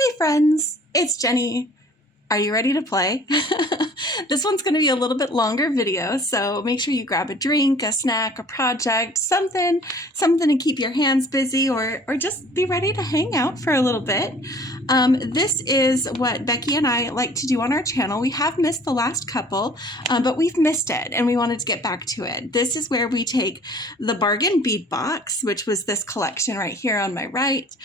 Hey friends, it's Jenny. Are you ready to play? This one's going to be a little bit longer video, so make sure you grab a drink, a snack, a project, something to keep your hands busy, or just be ready to hang out for a little bit. This is what Becky and I like to do on our channel. We have missed the last couple, but we've missed it and we wanted to get back to it. This is where we take the Bargain Bead Box, which was this collection right here on my right,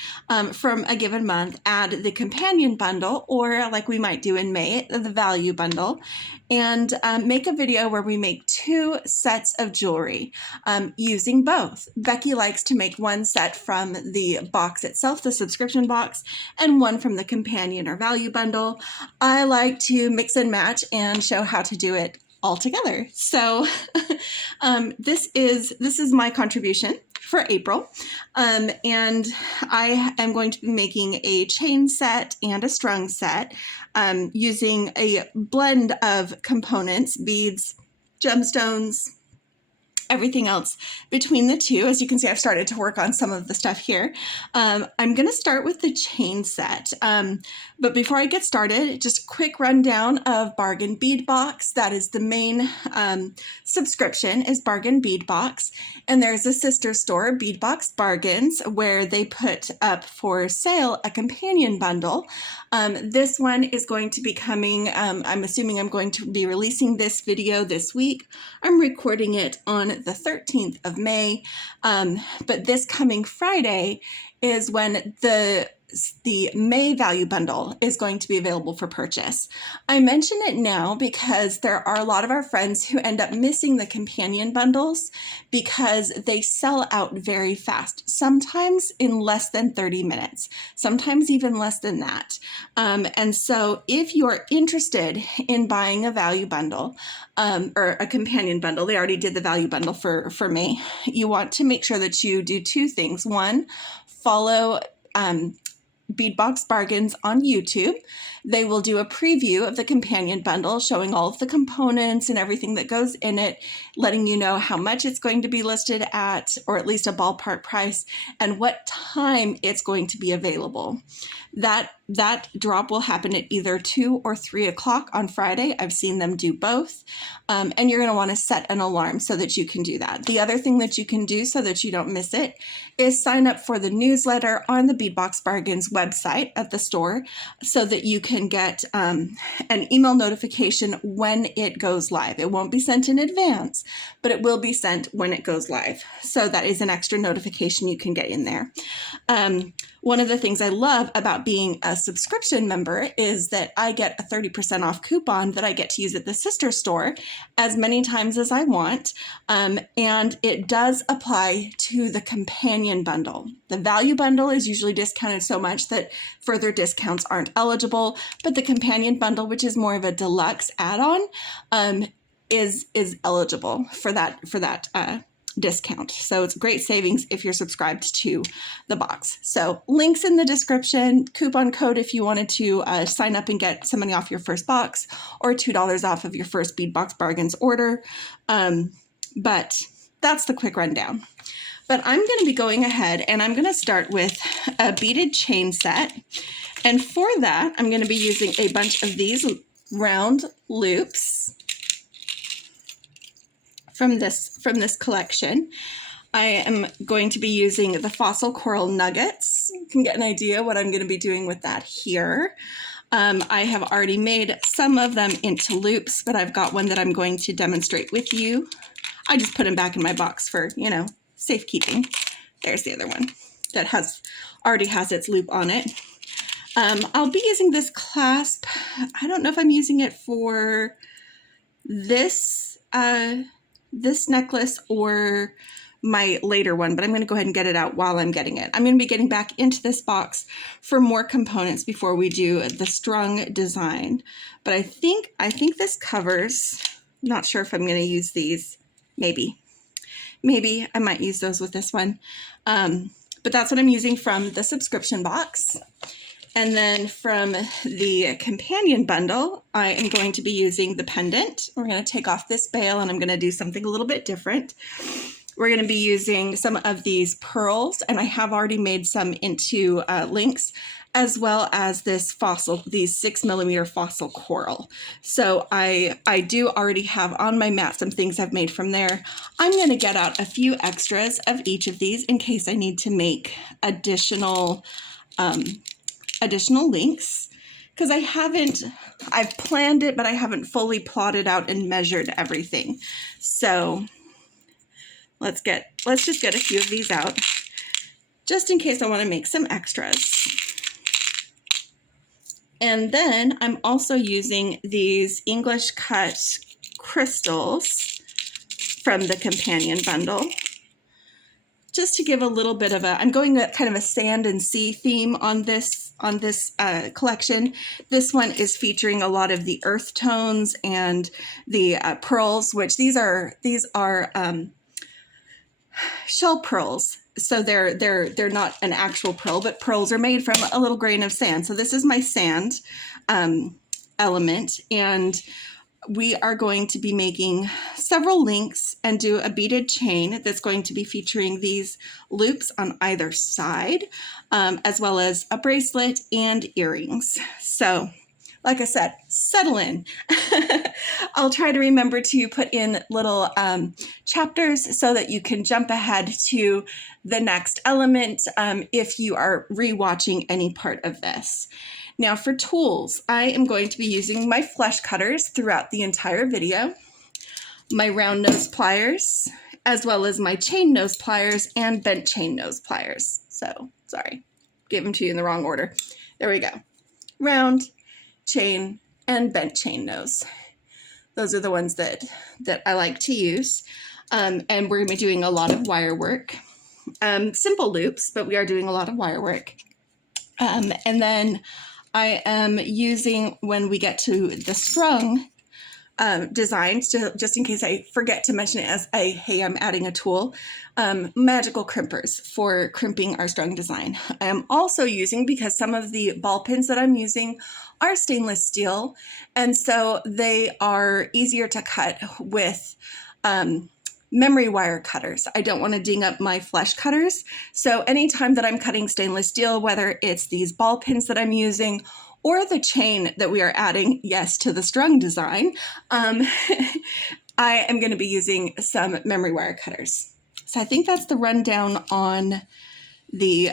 from a given month, add the companion bundle, or like we might do in May, the value bundle, and make a video where we make 2 sets of jewelry using both. Becky likes to make one set from the box itself, the subscription box, and one from the companion or value bundle. I like to mix and match and show how to do it all together. So this is my contribution for April, and I am going to be making a chain set and a strung set using a blend of components, beads, gemstones, everything else between the two. As you can see, I've started to work on some of the stuff here. I'm going to start with the chain set. But before I get started, just a quick rundown of Bargain Bead Box. That is the main subscription, is Bargain Bead Box. And there's a sister store, Bead Box Bargains, where they put up for sale a companion bundle. This one is going to be coming, I'm assuming I'm going to be releasing this video this week. I'm recording it on the 13th of May, but this coming Friday is when the May value bundle is going to be available for purchase. I mention it now because there are a lot of our friends who end up missing the companion bundles because they sell out very fast, sometimes in less than 30 minutes, sometimes even less than that. And so if you're interested in buying a value bundle or a companion bundle, they already did the value bundle for May, you want to make sure that you do 2 things. One, follow Bead Box Bargains on YouTube. They will do a preview of the companion bundle showing all of the components and everything that goes in it, letting you know how much it's going to be listed at, or at least a ballpark price, and what time it's going to be available. That drop will happen at either 2 or 3 o'clock on Friday. I've seen them do both. And you're going to want to set an alarm so that you can do that. The other thing that you can do so that you don't miss it is sign up for the newsletter on the Bead Box Bargains website at the store so that you can get an email notification when it goes live. It won't be sent in advance, but it will be sent when it goes live. So that is an extra notification you can get in there. One of the things I love about being a subscription member is that I get a 30% off coupon that I get to use at the sister store as many times as I want. And it does apply to the companion bundle. The value bundle is usually discounted so much that further discounts aren't eligible, but the companion bundle, which is more of a deluxe add-on, is eligible for that discount. So it's great savings if you're subscribed to the box. So links in the description, coupon code if you wanted to sign up and get some money off your first box, or $2 off of your first Bead Box Bargains order. But that's the quick rundown. But I'm going to be going ahead and I'm going to start with a beaded chain set. And for that, I'm going to be using a bunch of these round loops from this collection. I am going to be using the fossil coral nuggets. You can get an idea what I'm going to be doing with that here. I have already made some of them into loops, but I've got one that I'm going to demonstrate with you. I just put them back in my box for, safekeeping. There's the other one that already has its loop on it. I'll be using this clasp. I don't know if I'm using it for this necklace or my later one, but I'm going to go ahead and get it out while I'm getting it. I'm going to be getting back into this box for more components before we do the strung design. But I think this covers. Not sure if I'm going to use these. Maybe I might use those with this one. But that's what I'm using from the subscription box. And then from the companion bundle, I am going to be using the pendant. We're going to take off this bail and I'm going to do something a little bit different. We're going to be using some of these pearls, and I have already made some into links, as well as this fossil, these 6mm fossil coral. So I do already have on my mat some things I've made from there. I'm going to get out a few extras of each of these in case I need to make additional links, because I've planned it, but I haven't fully plotted out and measured everything. So let's just get a few of these out, just in case I want to make some extras. And then I'm also using these English cut crystals from the companion bundle, just to give a little bit of I'm going with kind of a sand and sea theme on this collection. This one is featuring a lot of the earth tones and the pearls, which these are shell pearls. So they're not an actual pearl, but pearls are made from a little grain of sand. So this is my sand element, and we are going to be making several links and do a beaded chain that's going to be featuring these loops on either side, as well as a bracelet and earrings. So like I said, settle in. I'll try to remember to put in little chapters so that you can jump ahead to the next element if you are rewatching any part of this. Now for tools, I am going to be using my flesh cutters throughout the entire video, my round nose pliers, as well as my chain nose pliers and bent chain nose pliers. So, sorry, gave them to you in the wrong order. There we go. Round, chain, and bent chain nose. Those are the ones that I like to use. And we're going to be doing a lot of wire work. Simple loops, but we are doing a lot of wire work. And then I am using, when we get to the strung designs, just in case I forget to mention it as hey, I'm adding a tool, magical crimpers for crimping our strung design. I am also using, because some of the ball pins that I'm using are stainless steel, and so they are easier to cut with memory wire cutters. I don't want to ding up my flesh cutters. So anytime that I'm cutting stainless steel, whether it's these ball pins that I'm using or the chain that we are adding, yes, to the strung design, I am going to be using some memory wire cutters. So I think that's the rundown on the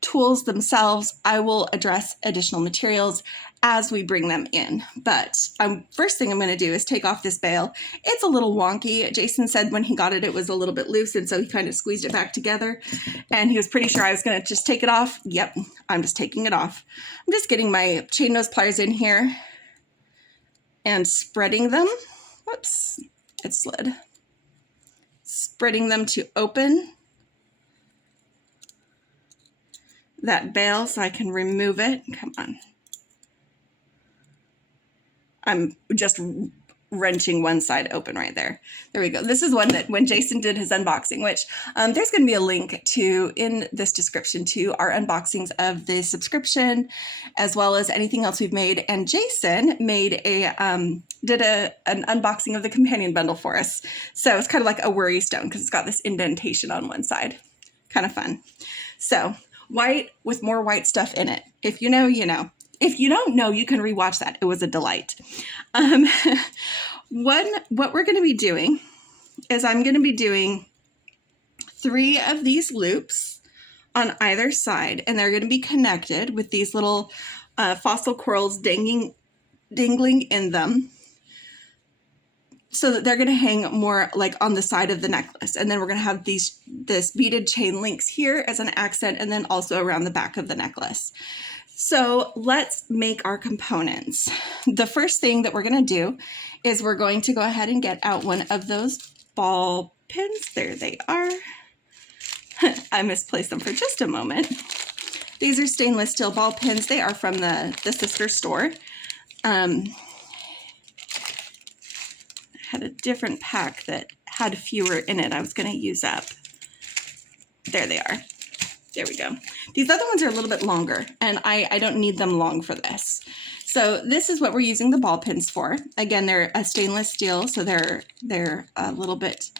tools themselves. I will address additional materials as we bring them in. But first thing I'm going to do is take off this bail. It's a little wonky. Jason said when he got it, it was a little bit loose, and so he kind of squeezed it back together, and he was pretty sure I was going to just take it off. Yep, I'm just taking it off. I'm just getting my chain nose pliers in here and spreading them. Whoops, it slid. Spreading them to open that bail so I can remove it. Come on. I'm just wrenching one side open right there. There we go. This is one that when Jason did his unboxing, which there's going to be a link to in this description to our unboxings of the subscription, as well as anything else we've made. And Jason made an unboxing of the companion bundle for us. So it's kind of like a worry stone because it's got this indentation on one side. Kind of fun. So white with more white stuff in it. If you know, you know. If you don't know, you can rewatch that. It was a delight. What we're going to be doing is I'm going to be doing 3 of these loops on either side, and they're going to be connected with these little fossil corals dangling in them, so that they're going to hang more like on the side of the necklace. And then we're going to have this beaded chain links here as an accent, and then also around the back of the necklace. So let's make our components. The first thing that we're going to do is we're going to go ahead and get out one of those ball pins. There they are. I misplaced them for just a moment. These are stainless steel ball pins. They are from the sister store. I had a different pack that had fewer in it I was going to use up. There they are. There we go. These other ones are a little bit longer, and I don't need them long for this. So this is what we're using the ball pins for. Again, they're a stainless steel, so they're a little bit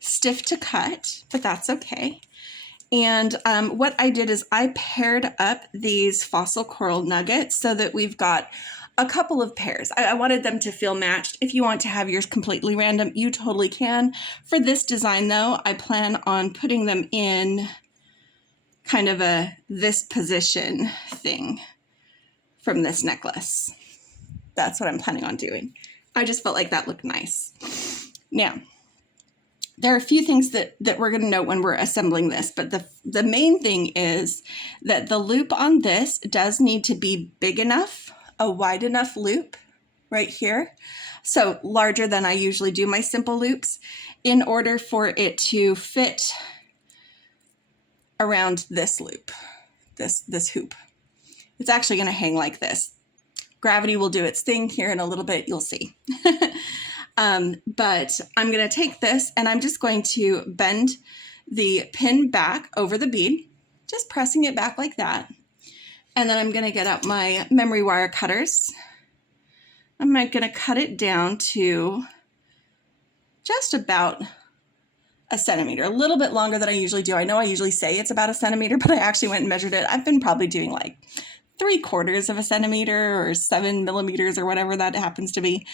stiff to cut, but that's okay. And what I did is I paired up these fossil coral nuggets so that we've got a couple of pairs. I wanted them to feel matched. If you want to have yours completely random, you totally can. For this design though, I plan on putting them in kind of this position thing from this necklace. That's what I'm planning on doing. I just felt like that looked nice. Now, there are a few things that we're going to note when we're assembling this, but the main thing is that the loop on this does need to be big enough, a wide enough loop right here, so larger than I usually do my simple loops, in order for it to fit around this loop, this hoop. It's actually going to hang like this. Gravity will do its thing here in a little bit, you'll see. But I'm going to take this and I'm just going to bend the pin back over the bead, just pressing it back like that. And then I'm going to get out my memory wire cutters. I'm going to cut it down to just about a centimeter, a little bit longer than I usually do. I know I usually say it's about a centimeter, but I actually went and measured it. I've been probably doing like 3/4 of a centimeter or 7 millimeters or whatever that happens to be.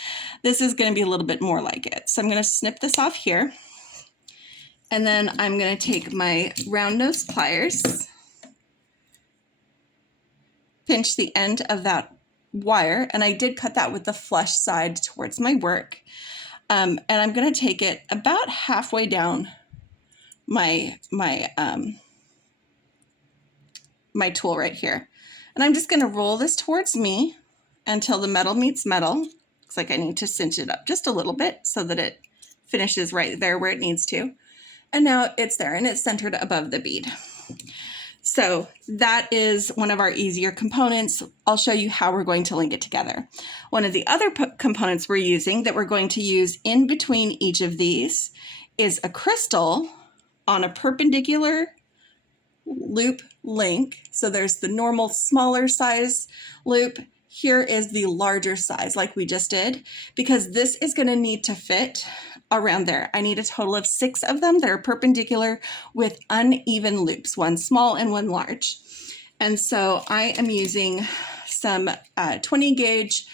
This is going to be a little bit more like it. So I'm going to snip this off here. And then I'm going to take my round nose pliers, pinch the end of that wire, and I did cut that with the flush side towards my work. And I'm going to take it about halfway down my tool right here. And I'm just going to roll this towards me until the metal meets metal. Looks like I need to cinch it up just a little bit so that it finishes right there where it needs to. And now it's there and it's centered above the bead. So that is one of our easier components. I'll show you how we're going to link it together. One of the other components we're using that we're going to use in between each of these is a crystal on a perpendicular loop link. So there's the normal smaller size loop. Here is the larger size like we just did, because this is going to need to fit around there. I need a total of 6 of them that are perpendicular with uneven loops, one small and one large. And so I am using some 20 gauge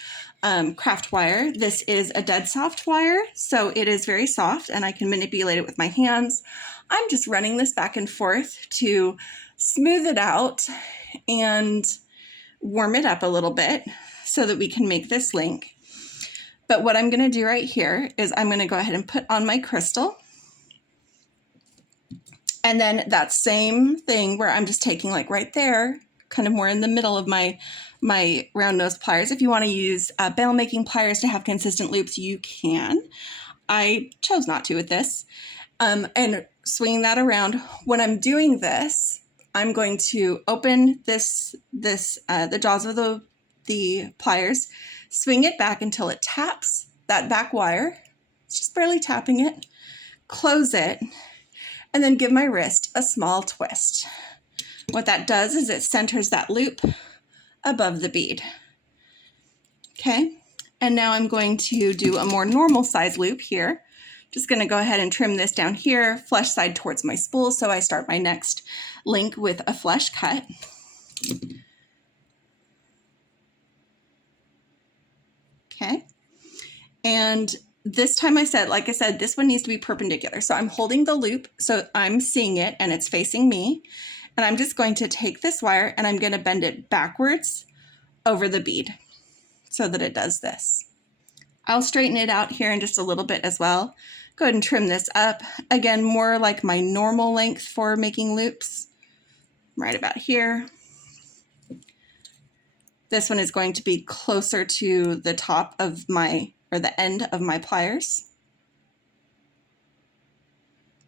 craft wire. This is a dead soft wire, so it is very soft and I can manipulate it with my hands. I'm just running this back and forth to smooth it out and warm it up a little bit so that we can make this link. But what I'm going to do right here is I'm going to go ahead and put on my crystal. And then that same thing where I'm just taking like right there, kind of more in the middle of my round nose pliers. If you want to use bail making pliers to have consistent loops, you can. I chose not to with this. And swinging that around. When I'm doing this, I'm going to open the jaws of the pliers, swing it back until it taps that back wire. It's just barely tapping it. Close it, and then give my wrist a small twist. What that does is it centers that loop above the bead. Okay, and now I'm going to do a more normal size loop here. Just going to go ahead and trim this down here, flush side towards my spool, so I start my next link with a flush cut. Okay, and this time like I said, this one needs to be perpendicular. So I'm holding the loop, so I'm seeing it and it's facing me. And I'm just going to take this wire and I'm going to bend it backwards over the bead so that it does this. I'll straighten it out here in just a little bit as well. Go ahead and trim this up. Again, more like my normal length for making loops, right about here. This one is going to be closer to the top of or the end of my pliers.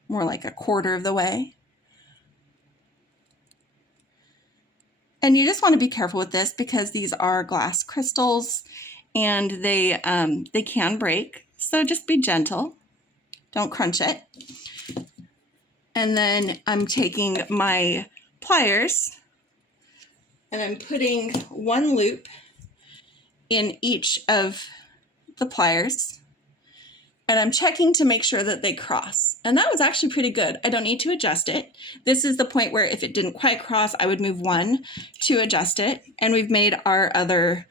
More like 1/4 of the way. And you just want to be careful with this because these are glass crystals and they can break. So just be gentle. Don't crunch it. And then I'm taking my pliers and I'm putting one loop in each of the pliers. and I'm checking to make sure that they cross. And that was actually pretty good. I don't need to adjust it. This is the point where if it didn't quite cross, I would move one to adjust it. And we've made our other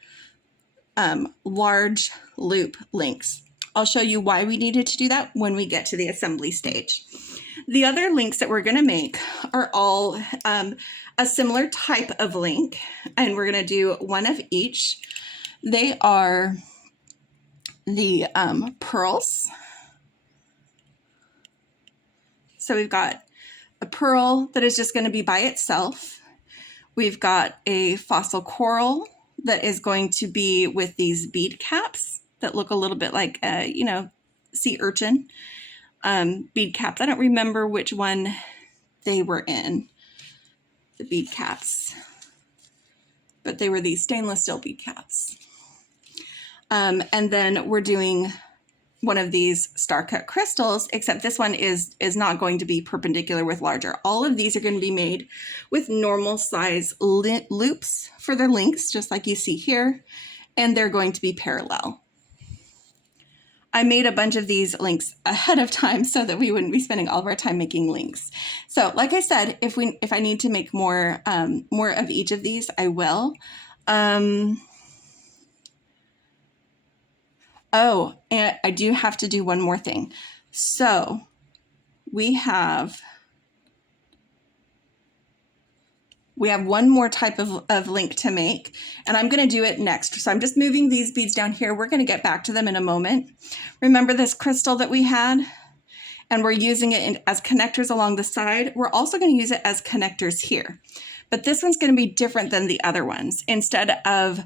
large loop links. I'll show you why we needed to do that when we get to the assembly stage. The other links that we're going to make are all a similar type of link, and we're going to do one of each. They are the pearls. So we've got a pearl that is just going to be by itself. We've got a fossil coral that is going to be with these bead caps that look a little bit like a, sea urchin bead caps. I don't remember which one they were in, the bead caps, but they were these stainless steel bead caps. And then we're doing one of these star cut crystals, except this one is not going to be perpendicular with larger. All of these are going to be made with normal size loops for their links, just like you see here, and they're going to be parallel. I made a bunch of these links ahead of time so that we wouldn't be spending all of our time making links. So like I said, if I need to make more of each of these, I will. Oh, and I do have to do one more thing. So we have one more type of link to make, and I'm going to do it next. So I'm just moving these beads down here. We're going to get back to them in a moment. Remember this crystal that we had? And we're using it as connectors along the side. We're also going to use it as connectors here. But this one's going to be different than the other ones. Instead of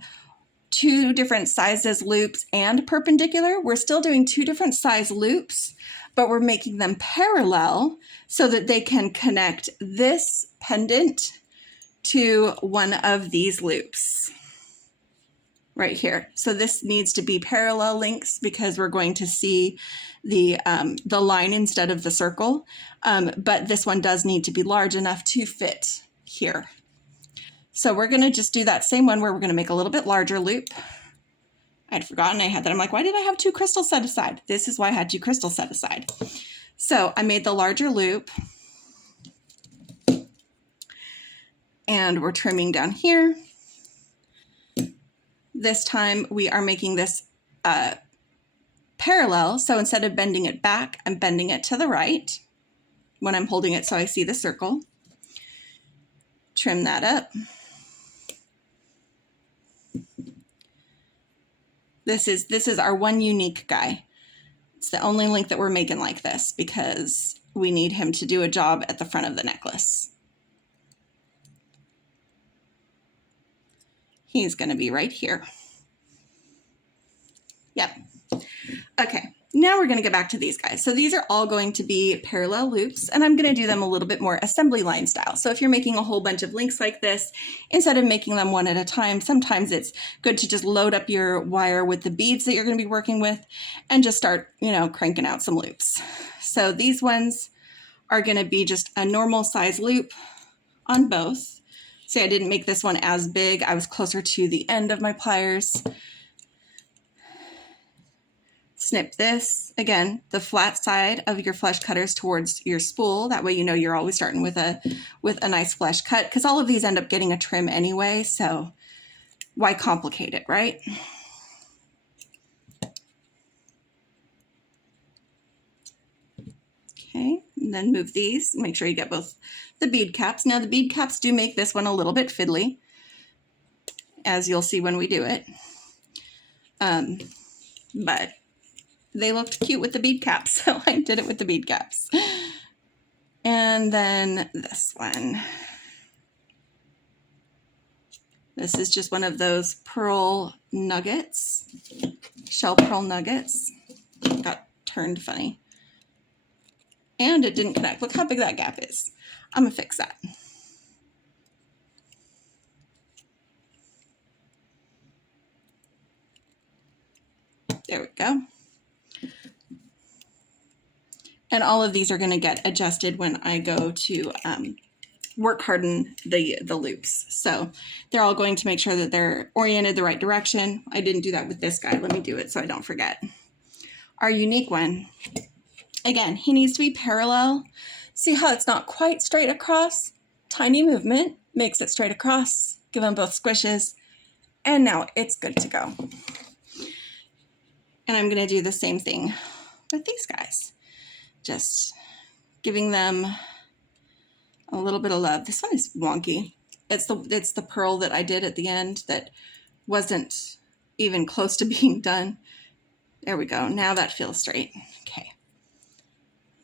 2 different sizes loops and perpendicular, we're still doing 2 different size loops, but we're making them parallel so that they can connect this pendant to one of these loops right here. So this needs to be parallel links because we're going to see the line instead of the circle, but this one does need to be large enough to fit here. So we're going to just do that same one where we're going to make a little bit larger loop. I'd forgotten I had that. I'm like, why did I have 2 crystals set aside? This is why I had 2 crystals set aside. So I made the larger loop. And we're trimming down here. This time we are making this parallel. So instead of bending it back, I'm bending it to the right when I'm holding it so I see the circle. Trim that up. This is our one unique guy. It's the only link that we're making like this because we need him to do a job at the front of the necklace. He's going to be right here. Yep. Okay, now we're going to get back to these guys. So these are all going to be parallel loops, and I'm going to do them a little bit more assembly line style. So if you're making a whole bunch of links like this, instead of making them one at a time, sometimes it's good to just load up your wire with the beads that you're going to be working with and just start, cranking out some loops. So these ones are going to be just a normal size loop on both. See, I didn't make this one as big. I was closer to the end of my pliers. Snip this, again, the flat side of your flesh cutters towards your spool. That way you're always starting with a nice flesh cut, because all of these end up getting a trim anyway, so why complicate it, right? Okay, and then move these. Make sure you get both the bead caps. Now the bead caps do make this one a little bit fiddly, as you'll see when we do it. But they looked cute with the bead caps, so I did it with the bead caps. And then this one. This is just one of those pearl nuggets, shell pearl nuggets. Got turned funny. And it didn't connect. Look how big that gap is. I'm gonna fix that. There we go. And all of these are going to get adjusted when I go to work harden the loops. So they're all going to make sure that they're oriented the right direction. I didn't do that with this guy. Let me do it so I don't forget. our unique one. Again, he needs to be parallel. See how it's not quite straight across? Tiny movement makes it straight across. Give them both squishes. And now it's good to go. And I'm going to do the same thing with these guys. Just giving them a little bit of love. This one is wonky. It's the pearl that I did at the end that wasn't even close to being done. There we go. Now that feels straight. Okay.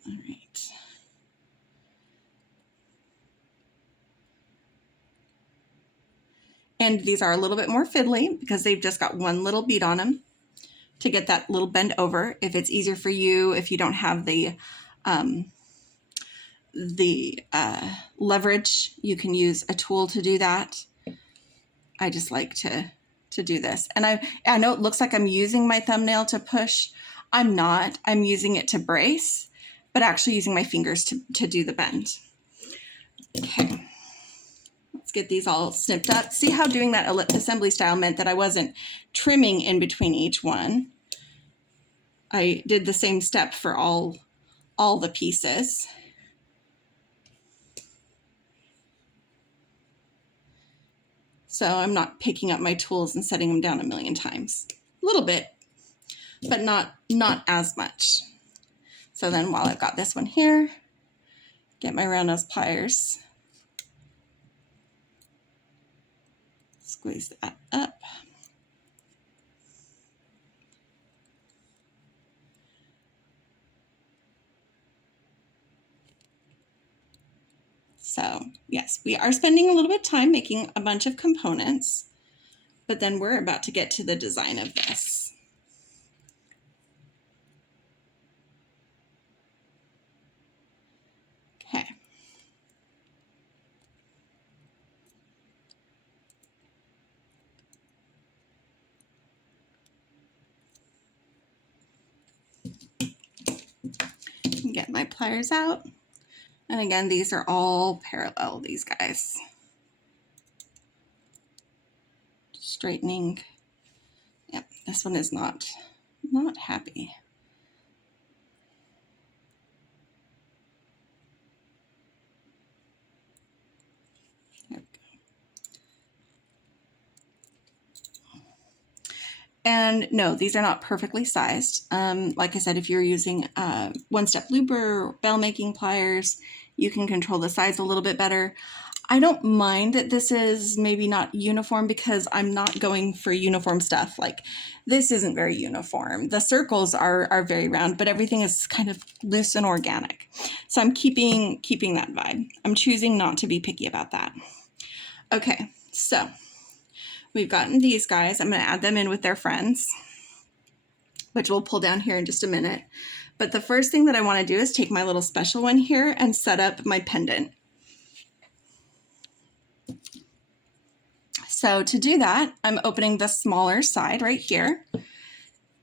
All right. And these are a little bit more fiddly because they've just got one little bead on them to get that little bend over. If it's easier for you, if you don't have the leverage, you can use a tool to do that. I just like to do this. And I know it looks like I'm using my thumbnail to push. I'm not. I'm using it to brace, but actually using my fingers to do the bend. Okay. Let's get these all snipped up. See how doing that assembly style meant that I wasn't trimming in between each one. I did the same step for all the pieces. So I'm not picking up my tools and setting them down a million times. A little bit, but not as much. So then while I've got this one here, get my round nose pliers. Squeeze that up. So yes, we are spending a little bit of time making a bunch of components, but then we're about to get to the design of this. Okay. Get my pliers out. And again, these are all parallel, these guys. Straightening. Yep, this one is not happy. There we go. And no, these are not perfectly sized. Like I said, if you're using one-step looper or bell making pliers, you can control the size a little bit better. I don't mind that this is maybe not uniform because I'm not going for uniform stuff. Like this isn't very uniform. The circles are very round, but everything is kind of loose and organic. So I'm keeping that vibe. I'm choosing not to be picky about that. Okay, so we've gotten these guys. I'm going to add them in with their friends, which we'll pull down here in just a minute. But the first thing that I want to do is take my little special one here and set up my pendant. So to do that, I'm opening the smaller side right here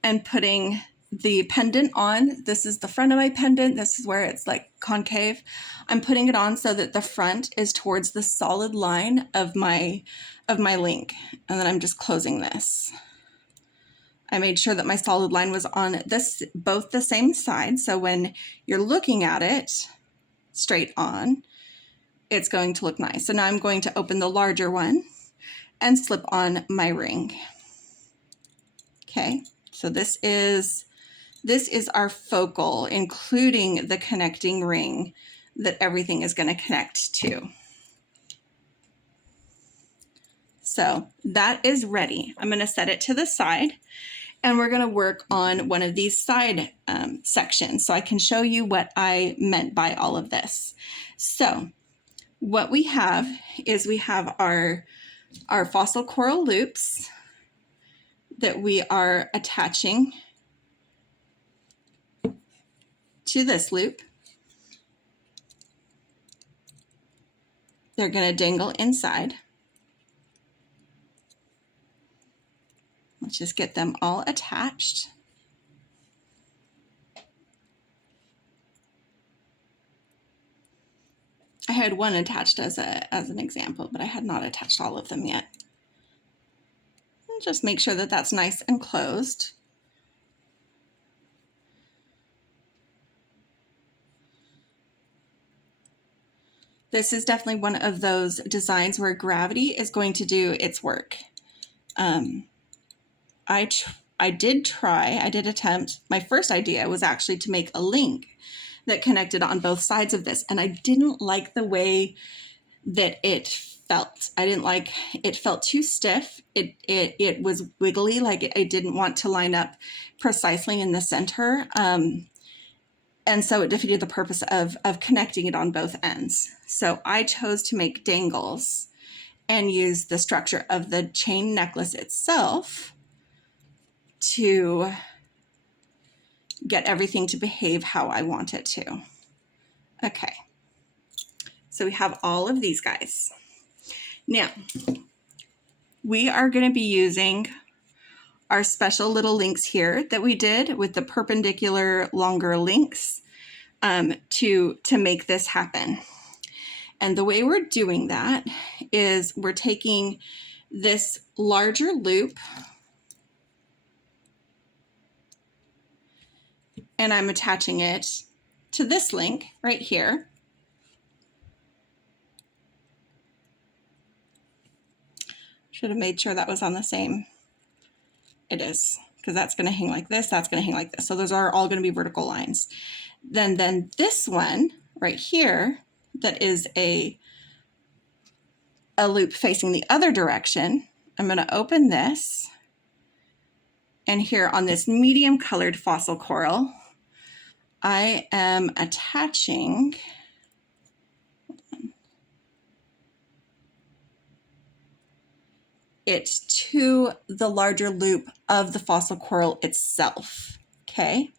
and putting the pendant on. This is the front of my pendant. This is where it's like concave. I'm putting it on so that the front is towards the solid line of my link. And then I'm just closing this. I made sure that my solid line was on both the same side. So when you're looking at it straight on, it's going to look nice. So now I'm going to open the larger one and slip on my ring. Okay, so this is our focal, including the connecting ring that everything is going to connect to. So that is ready. I'm going to set it to the side and we're going to work on one of these side sections so I can show you what I meant by all of this. So what we have is we have our fossil coral loops that we are attaching to this loop. They're going to dangle inside. Let's just get them all attached. I had one attached as an example, but I had not attached all of them yet. And just make sure that that's nice and closed. This is definitely one of those designs where gravity is going to do its work. I did attempt, my first idea was actually to make a link that connected on both sides of this, and I didn't like the way that it felt. I didn't like, it felt too stiff. It was wiggly, like I didn't want to line up precisely in the center. And so it defeated the purpose of connecting it on both ends. So I chose to make dangles and use the structure of the chain necklace itself to get everything to behave how I want it to. Okay, so we have all of these guys. Now, we are going to be using our special little links here that we did with the perpendicular longer links to make this happen. And the way we're doing that is we're taking this larger loop and I'm attaching it to this link right here. Should have made sure that was on the same. It is, because that's going to hang like this, that's going to hang like this. So those are all going to be vertical lines. Then this one right here that is a loop facing the other direction, I'm going to open this, and here on this medium colored fossil coral, I am attaching it to the larger loop of the fossil coral itself. Okay,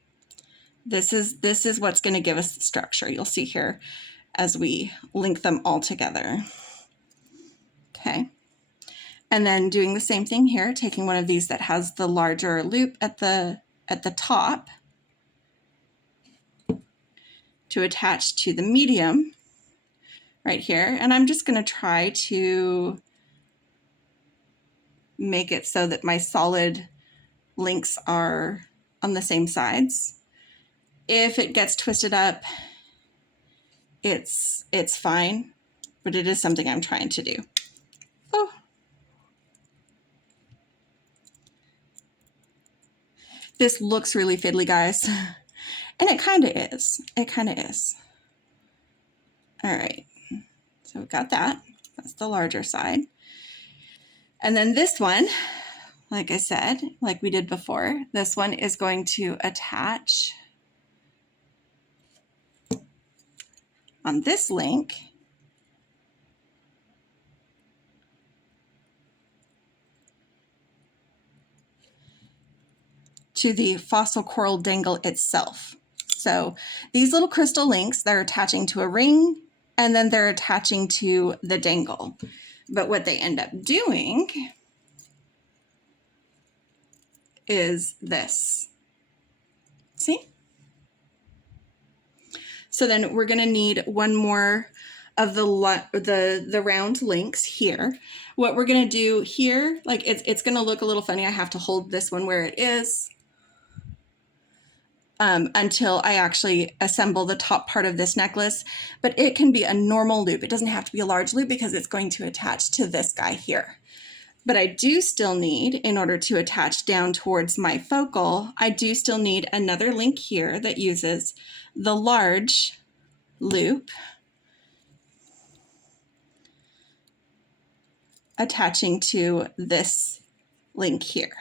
this is what's going to give us the structure. You'll see here as we link them all together. Okay, and then doing the same thing here, taking one of these that has the larger loop at the top to attach to the medium right here, and I'm just going to try to make it so that my solid links are on the same sides. If it gets twisted up, it's fine, but it is something I'm trying to do. Oh. This looks really fiddly, guys, and it kind of is. It kind of is. All right, so we've got that. That's the larger side. And then this one, like I said, like we did before, this one is going to attach on this link to the fossil coral dangle itself. So these little crystal links, they're attaching to a ring, and then they're attaching to the dangle. But what they end up doing is this. See? So then we're going to need one more of the round links here. What we're going to do here, like it's going to look a little funny. I have to hold this one where it is until I actually assemble the top part of this necklace, but it can be a normal loop. It doesn't have to be a large loop because it's going to attach to this guy here. But I do still need, in order to attach down towards my focal, I do still need another link here that uses the large loop attaching to this link here.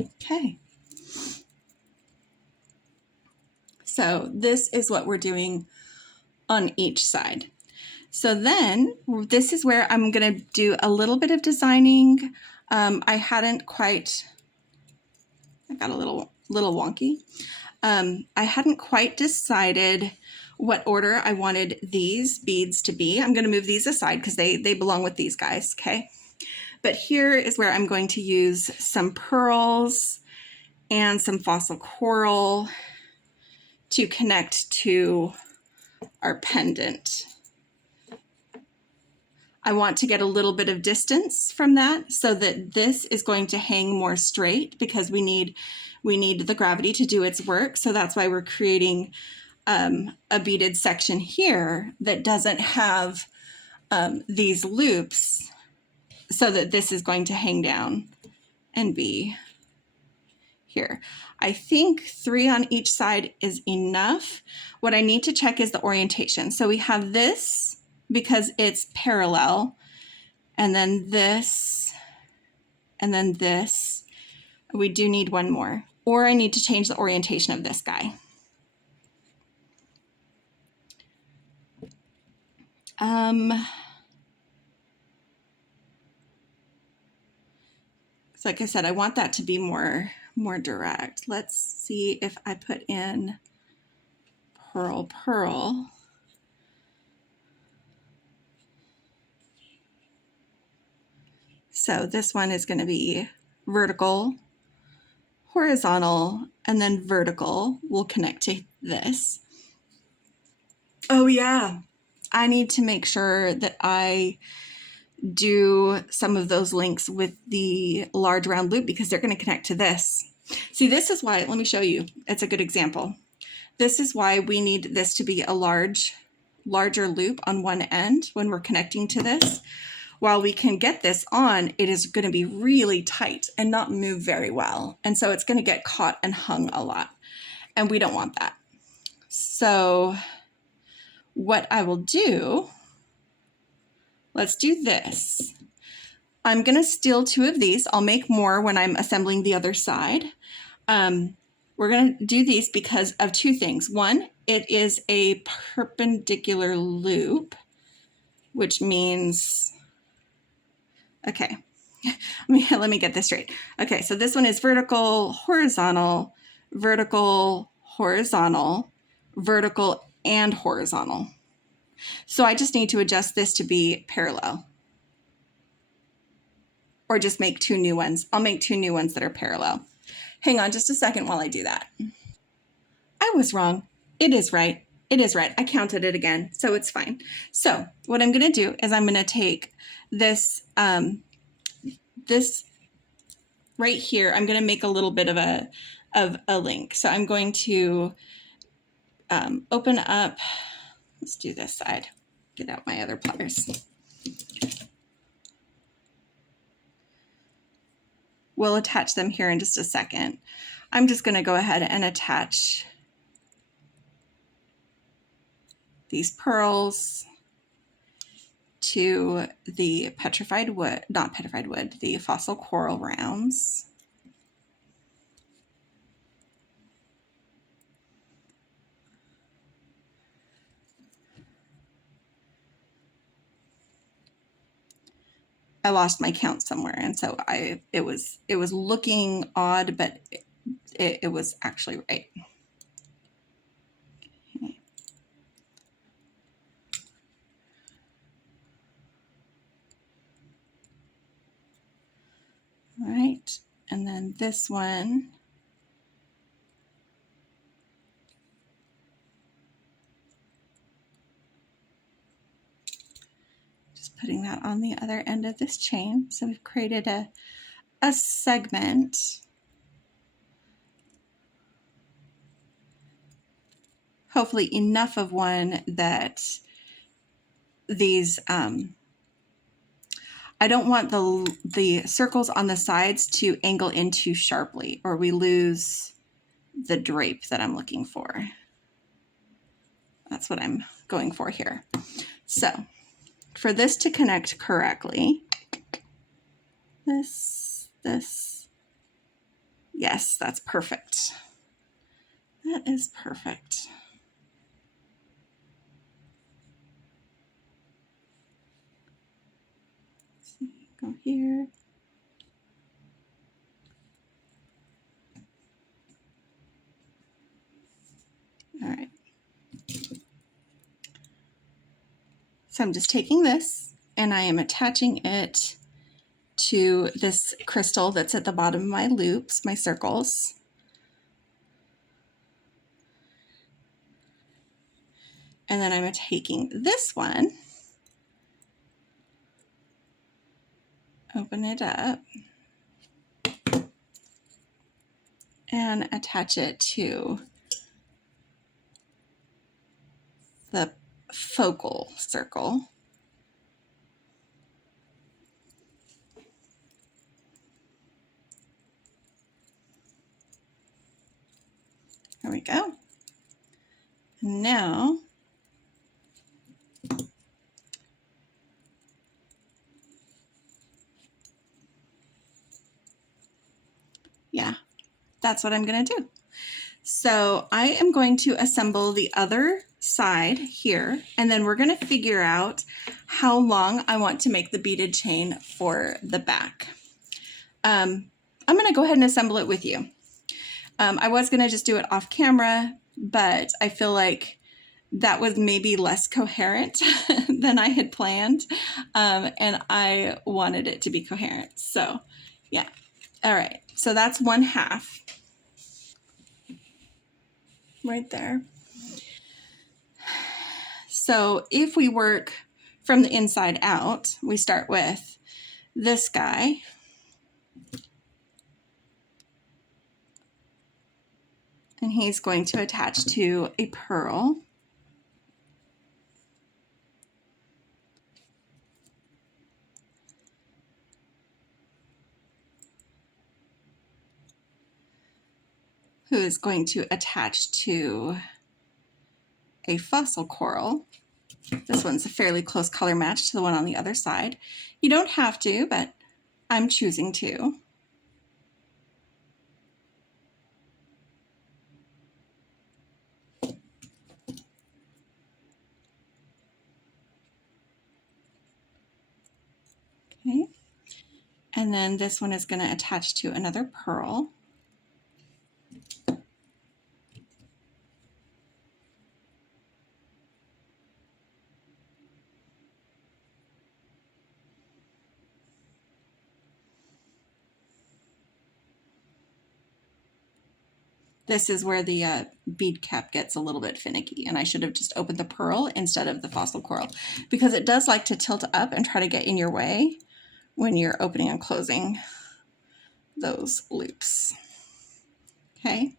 Okay. So this is what we're doing on each side. So then this is where I'm going to do a little bit of designing. I got a little wonky. I hadn't quite decided what order I wanted these beads to be. I'm going to move these aside because they belong with these guys, okay? But here is where I'm going to use some pearls and some fossil coral to connect to our pendant. I want to get a little bit of distance from that so that this is going to hang more straight because we need the gravity to do its work. So that's why we're creating a beaded section here that doesn't have these loops so that this is going to hang down and be here. I think 3 on each side is enough. What I need to check is the orientation. So we have this because it's parallel, and then this, and then this. We do need one more, or I need to change the orientation of this guy. So like I said, I want that to be more direct. Let's see if I put in pearl. So this one is going to be vertical, horizontal, and then vertical will connect to this. Oh yeah, I need to make sure that I do some of those links with the large round loop because they're going to connect to this. See, this is why, let me show you. It's a good example. This is why we need this to be a larger loop on one end when we're connecting to this. While we can get this on, it is going to be really tight and not move very well. And so it's going to get caught and hung a lot. And we don't want that. So what I will do, let's do this. I'm going to steal 2 of these. I'll make more when I'm assembling the other side. We're going to do these because of 2 things. One, it is a perpendicular loop, which means, okay, let me get this straight. Okay, so this one is vertical, horizontal, vertical, horizontal, vertical, and horizontal. So I just need to adjust this to be parallel. Or just make 2 new ones. I'll make 2 new ones that are parallel. Hang on just a second while I do that. I was wrong. It is right. It is right. I counted it again, so it's fine. So what I'm going to do is I'm going to take this, this right here. I'm going to make a little bit of a link. So I'm going to open up. Let's do this side. Get out my other pliers. We'll attach them here in just a second. I'm just going to go ahead and attach these pearls to the petrified wood, not petrified wood, the fossil coral rounds. I lost my count somewhere, and so it was looking odd, but it was actually right. Okay. All right, and then this one. Just putting that on the other end of this chain. So we've created a segment. Hopefully enough of one that these, I don't want the circles on the sides to angle in too sharply or we lose the drape that I'm looking for. That's what I'm going for here. So for this to connect correctly, this, yes, that's perfect. That is perfect. Go here. All right. So I'm just taking this and I am attaching it to this crystal that's at the bottom of my loops, my circles. And then I'm taking this one open it up and attach it to the focal circle. There we go. Now yeah, that's what I'm going to do. So I am going to assemble the other side here, and then we're going to figure out how long I want to make the beaded chain for the back. I'm going to go ahead and assemble it with you. I was going to just do it off camera, but I feel like that was maybe less coherent than I had planned, and I wanted it to be coherent. So yeah. All right, so that's 1/2 right there. So if we work from the inside out, we start with this guy. And he's going to attach to a pearl. Who is going to attach to a fossil coral. This one's a fairly close color match to the one on the other side. You don't have to, but I'm choosing to. Okay. And then this one is going to attach to another pearl. This is where the bead cap gets a little bit finicky, and I should have just opened the pearl instead of the fossil coral, because it does like to tilt up and try to get in your way when you're opening and closing those loops. Okay,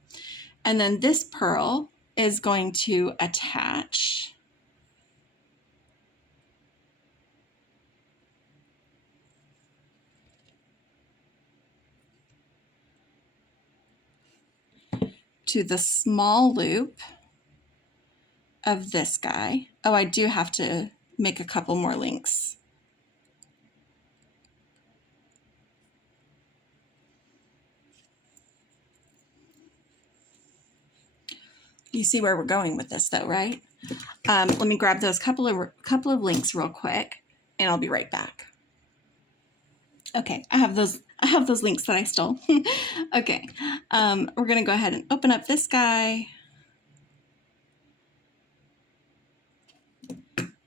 and then this pearl is going to attach to the small loop of this guy. Oh, I do have to make a couple more links. You see where we're going with this though, right? Let me grab those couple of links real quick, and I'll be right back. Okay, I have those links that I stole. Okay, we're gonna go ahead and open up this guy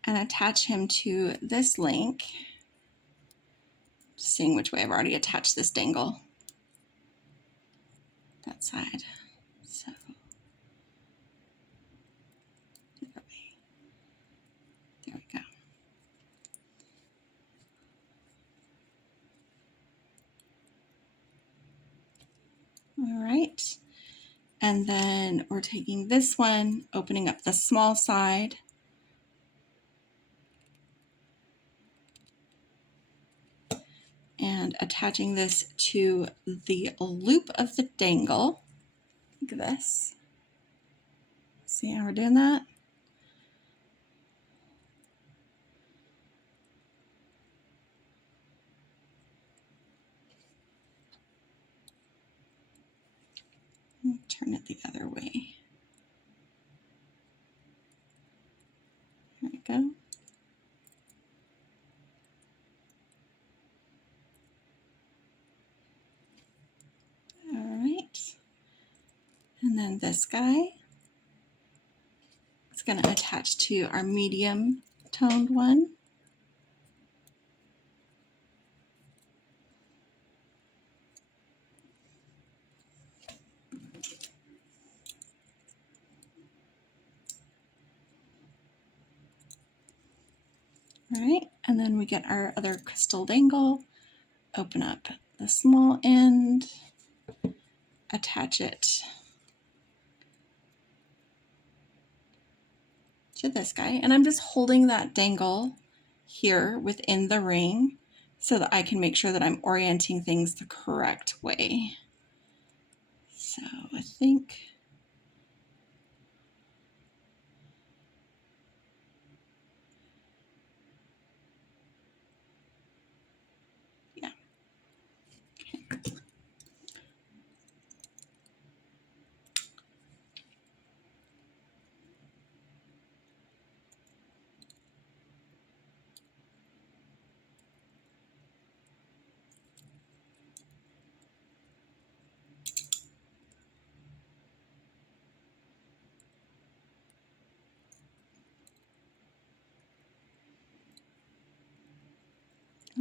and attach him to this link. Just seeing which way I've already attached this dangle. That side. So there we go. All right. And then we're taking this one, opening up the small side. And attaching this to the loop of the dangle, like this. See how we're doing that? Turn it the other way. There we go. All right. And then this guy is going to attach to our medium toned one. All right, and then we get our other crystal dangle, open up the small end, attach it to this guy, and I'm just holding that dangle here within the ring so that I can make sure that I'm orienting things the correct way. So I think yeah. Okay.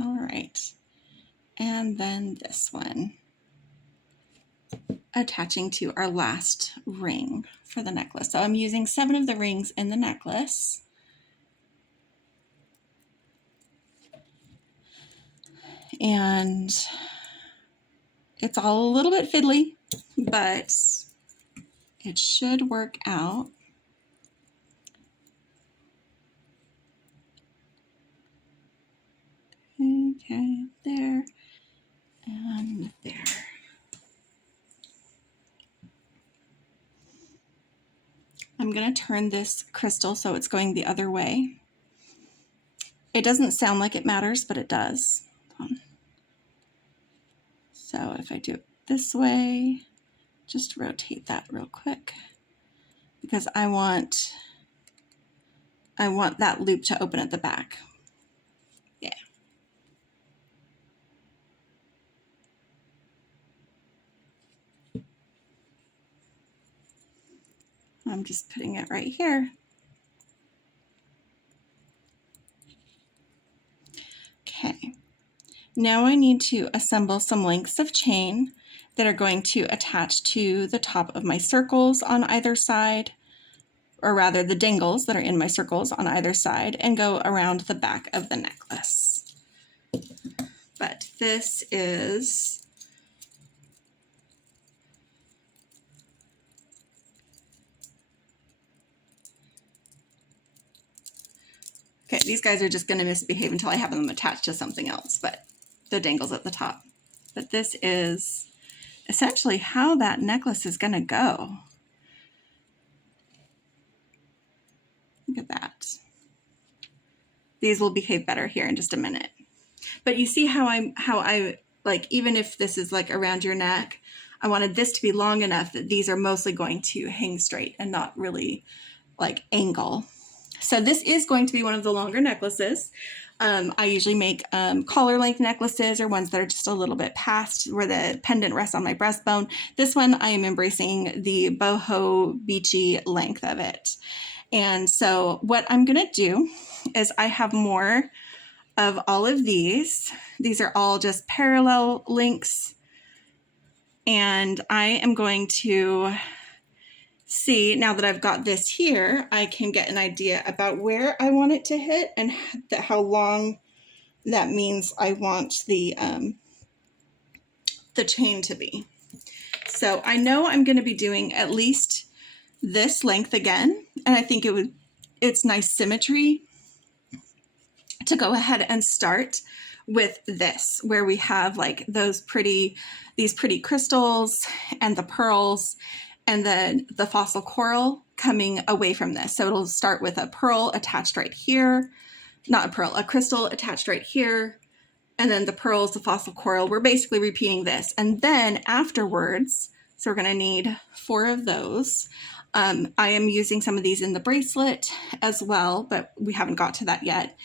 All right, and then this one, attaching to our last ring for the necklace. So I'm using 7 of the rings in the necklace. And it's all a little bit fiddly, but it should work out. Okay, there and there. I'm going to turn this crystal so it's going the other way. It doesn't sound like it matters, but it does. So if I do it this way, just rotate that real quick because I want that loop to open at the back. Yeah. I'm just putting it right here. Okay. Now I need to assemble some lengths of chain that are going to attach to the top of my circles on either side, or rather the dangles that are in my circles on either side, and go around the back of the necklace. But this is okay, these guys are just going to misbehave until I have them attached to something else, but the dangles at the top. But this is essentially how that necklace is going to go. Look at that. These will behave better here in just a minute. But you see how I like, even if this is like around your neck, I wanted this to be long enough that these are mostly going to hang straight and not really like angle. So this is going to be one of the longer necklaces. I usually make collar length necklaces or ones that are just a little bit past where the pendant rests on my breastbone. This one I am embracing the boho beachy length of it. And so what I'm going to do is I have more of all of these. These are all just parallel links. And I am going to see, now that I've got this here, I can get an idea about where I want it to hit and how long that means I want the chain to be. So I know I'm going to be doing at least this length again, and I think it's nice symmetry to go ahead and start with this, where we have like these pretty crystals and the pearls and then the fossil coral coming away from this. So it'll start with a pearl attached right here, not a pearl, a crystal attached right here, and then the pearls, the fossil coral. We're basically repeating this. And then afterwards, so we're going to need 4 of those. I am using some of these in the bracelet as well, but we haven't got to that yet.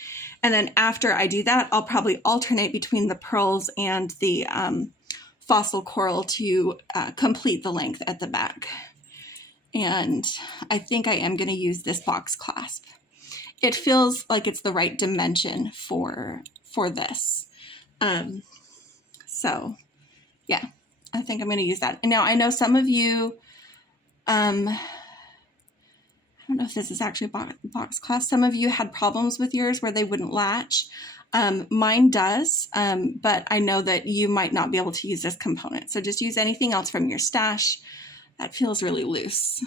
And then after I do that, I'll probably alternate between the pearls and the fossil coral to complete the length at the back. And I think I am going to use this box clasp. It feels like it's the right dimension for this. So yeah, I think I'm going to use that. And now I know some of you, I don't know if this is actually box clasp. Some of you had problems with yours where they wouldn't latch. Mine does, but I know that you might not be able to use this component. So just use anything else from your stash. That feels really loose.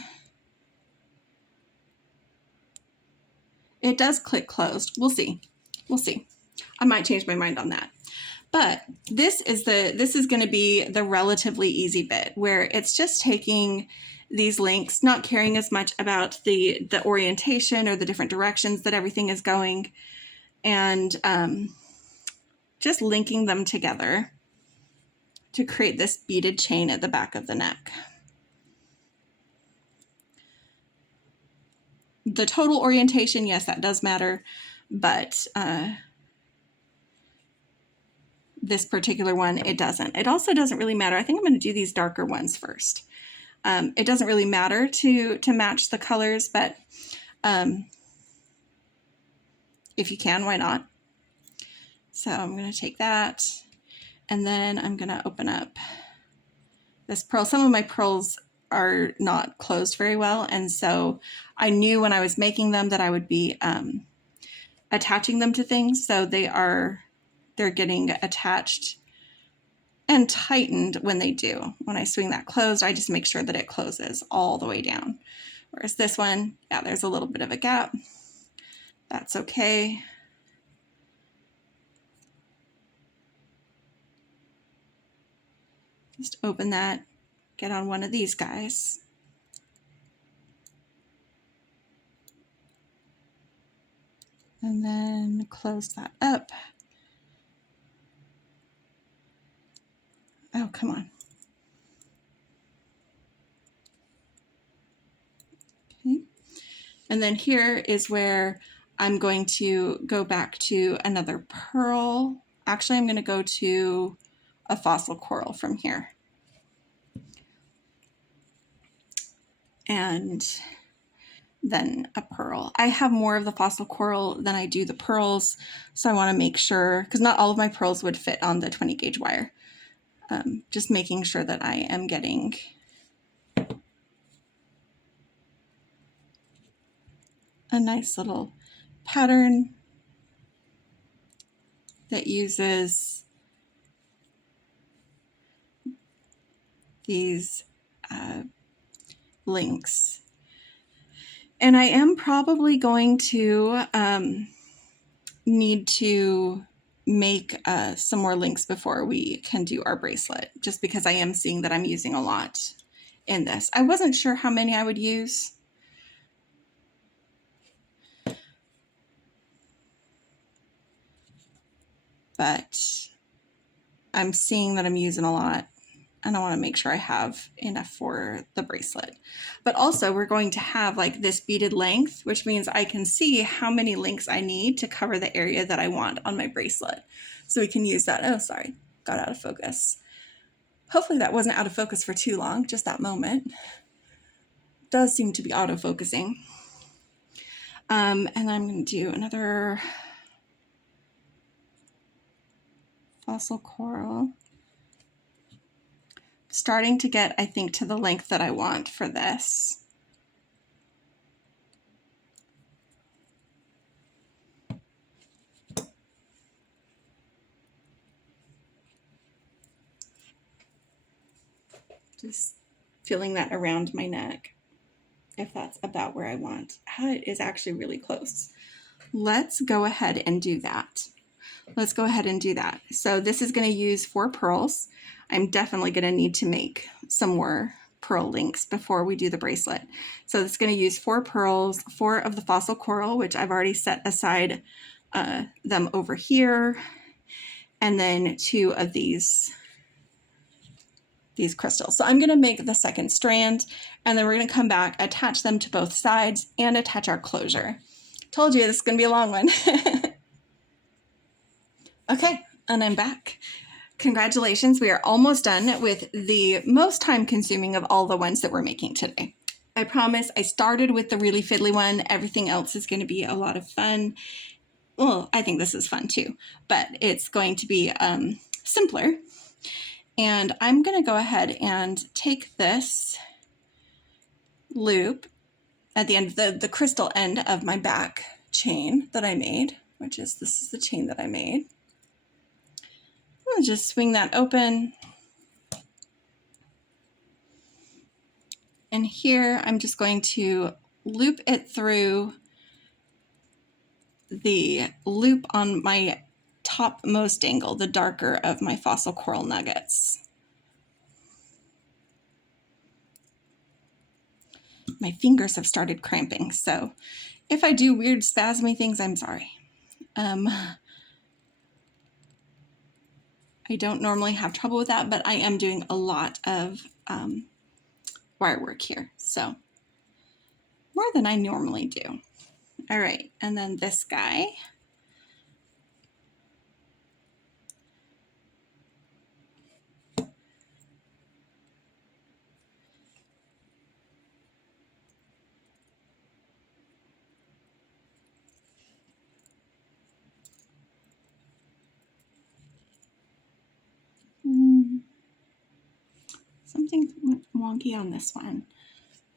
It does click closed. We'll see. We'll see. I might change my mind on that. But this is going to be the relatively easy bit where it's just taking these links, not caring as much about the orientation or the different directions that everything is going, and just linking them together to create this beaded chain at the back of the neck. The total orientation, yes, that does matter, but this particular one, it doesn't. It also doesn't really matter. I think I'm going to do these darker ones first. It doesn't really matter to match the colors, but if you can, why not? So I'm going to take that, and then I'm going to open up this pearl. Some of my pearls are not closed very well, and so I knew when I was making them that I would be attaching them to things, so they're getting attached and tightened when they do. When I swing that closed, I just make sure that it closes all the way down. Whereas this one, yeah, there's a little bit of a gap. That's okay. Just open that, get on one of these guys. And then close that up. Oh, come on. Okay. And then here is where I'm going to go back to another pearl. Actually, I'm going to go to a fossil coral from here. And then a pearl. I have more of the fossil coral than I do the pearls, so I want to make sure, because not all of my pearls would fit on the 20 gauge wire. Just making sure that I am getting a nice little pattern that uses these links. And I am probably going to need to make some more links before we can do our bracelet, just because I am seeing that I'm using a lot in this. I wasn't sure how many I would use. But I'm seeing that I'm using a lot, and I want to make sure I have enough for the bracelet. But also we're going to have like this beaded length, which means I can see how many links I need to cover the area that I want on my bracelet. So we can use that. Oh, sorry, got out of focus. Hopefully that wasn't out of focus for too long, just that moment. It does seem to be auto-focusing. And I'm going to do another fossil coral. Starting to get, I think, to the length that I want for this. Just feeling that around my neck, if that's about where I want. It is actually really close. Let's go ahead and do that. Let's go ahead and do that. So this is going to use 4 pearls. I'm definitely going to need to make some more pearl links before we do the bracelet. So it's going to use 4 pearls, 4 of the fossil coral, which I've already set aside them over here, and then 2 of these crystals. So I'm going to make the second strand, and then we're going to come back, attach them to both sides, and attach our closure. Told you this is going to be a long one. Okay, and I'm back. Congratulations, we are almost done with the most time consuming of all the ones that we're making today. I promise I started with the really fiddly one. Everything else is going to be a lot of fun. Well, I think this is fun too, but it's going to be simpler. And I'm going to go ahead and take this loop at the end of the crystal end of my back chain that I made. which is, this is the chain that I made. I'm gonna just swing that open. And here I'm just going to loop it through the loop on my topmost dangle, the darker of my fossil coral nuggets. My fingers have started cramping, so if I do weird spasmy things, I'm sorry. I don't normally have trouble with that, but I am doing a lot of wire work here, so more than I normally do. All right, and then this guy. Something went wonky on this one.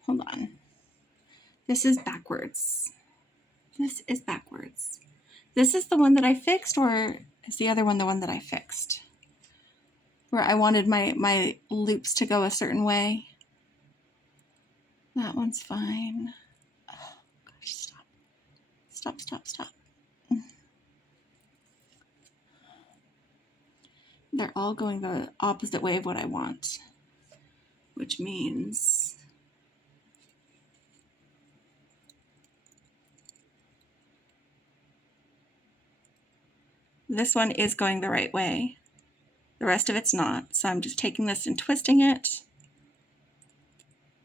Hold on. This is backwards. This is backwards. This is the one that I fixed, or is the other one the one that I fixed? Where I wanted my loops to go a certain way. That one's fine. Oh, gosh, stop. Stop, stop, stop. They're all going the opposite way of what I want, which means this one is going the right way. The rest of it's not. So I'm just taking this and twisting it.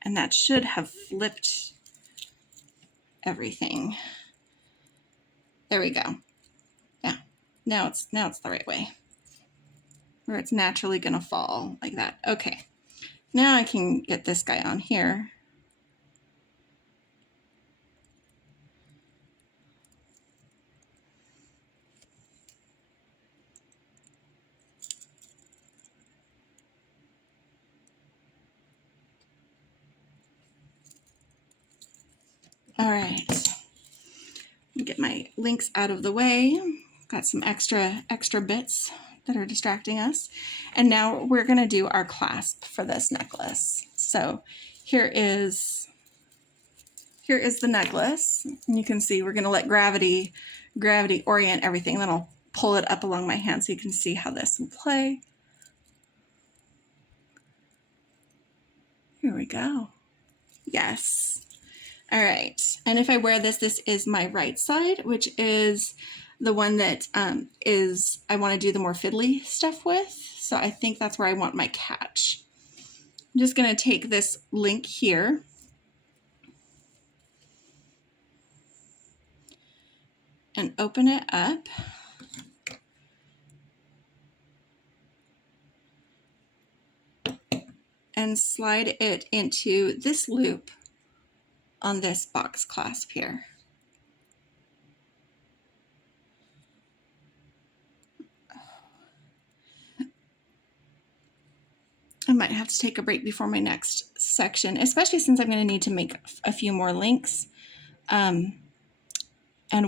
And that should have flipped everything. There we go. Yeah, now it's the right way. Where it's naturally gonna fall like that. Okay, now I can get this guy on here. All right, get my links out of the way. Got some extra bits that are distracting us. And now we're gonna do our clasp for this necklace. So here is the necklace. And you can see we're gonna let gravity orient everything. Then I'll pull it up along my hand so you can see how this will play. Here we go. Yes. All right. And if I wear this, this is my right side, which is the one that I want to do the more fiddly stuff with. So I think that's where I want my catch. I'm just going to take this link here and open it up. And slide it into this loop on this box clasp here. I might have to take a break before my next section, especially since I'm going to need to make a few more links and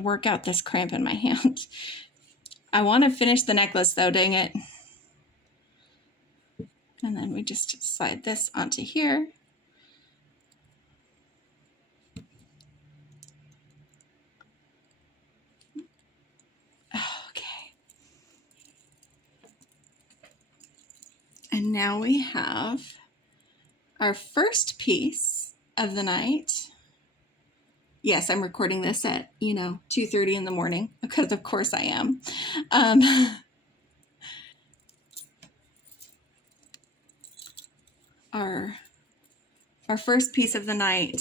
work out this cramp in my hand. I want to finish the necklace though, dang it. And then we just slide this onto here. Okay. And now we have our first piece of the night. Yes, I'm recording this at, 2:30 in the morning because of course I am. Our first piece of the night,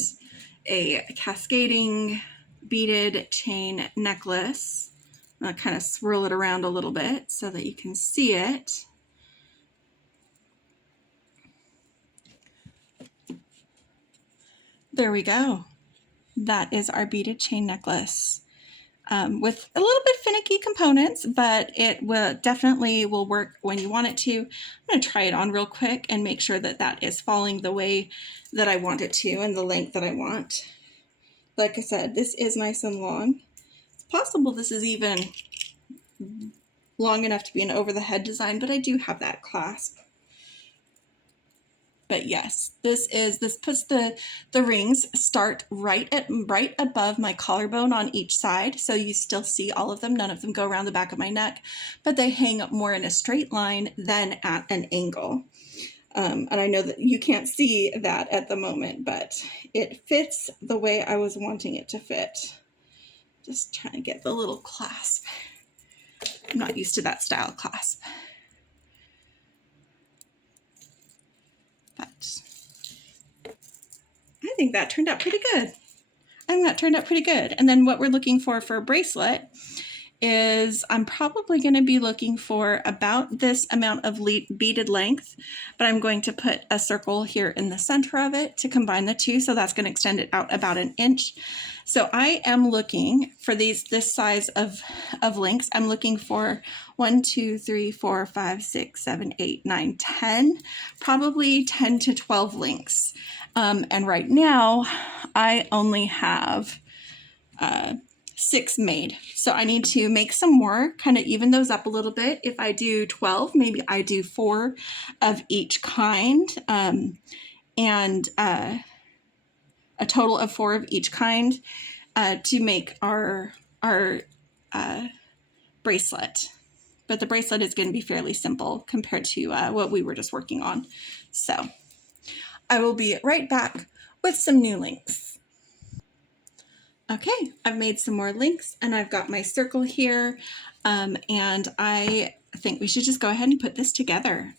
a cascading beaded chain necklace. I'll kind of swirl it around a little bit so that you can see it. There we go. That is our beaded chain necklace with a little bit finicky components, but it will definitely work when you want it to. I'm going to try it on real quick and make sure that that is falling the way that I want it to and the length that I want. Like I said, this is nice and long. It's possible this is even long enough to be an over the head design, but I do have that clasp. But yes, this puts the rings start right above my collarbone on each side. So you still see all of them. None of them go around the back of my neck, but they hang up more in a straight line than at an angle. And I know that you can't see that at the moment, but it fits the way I was wanting it to fit. Just trying to get the little clasp. I'm not used to that style clasp. But I think that turned out pretty good. And then what we're looking for a bracelet is I'm probably going to be looking for about this amount of beaded length, but I'm going to put a circle here in the center of it to combine the two. So that's going to extend it out about an inch. So I am looking for this size of links. I'm looking for 1, 2, 3, 4, 5, 6, 7, 8, 9, 10, probably 10 to 12 links. And right now I only have 6 made. So I need to make some more, kind of even those up a little bit. If I do 12, maybe I do 4 of each kind, and a total of 4 of each kind to make our bracelet. But the bracelet is going to be fairly simple compared to what we were just working on. So I will be right back with some new links. Okay, I've made some more links and I've got my circle here, and I think we should just go ahead and put this together.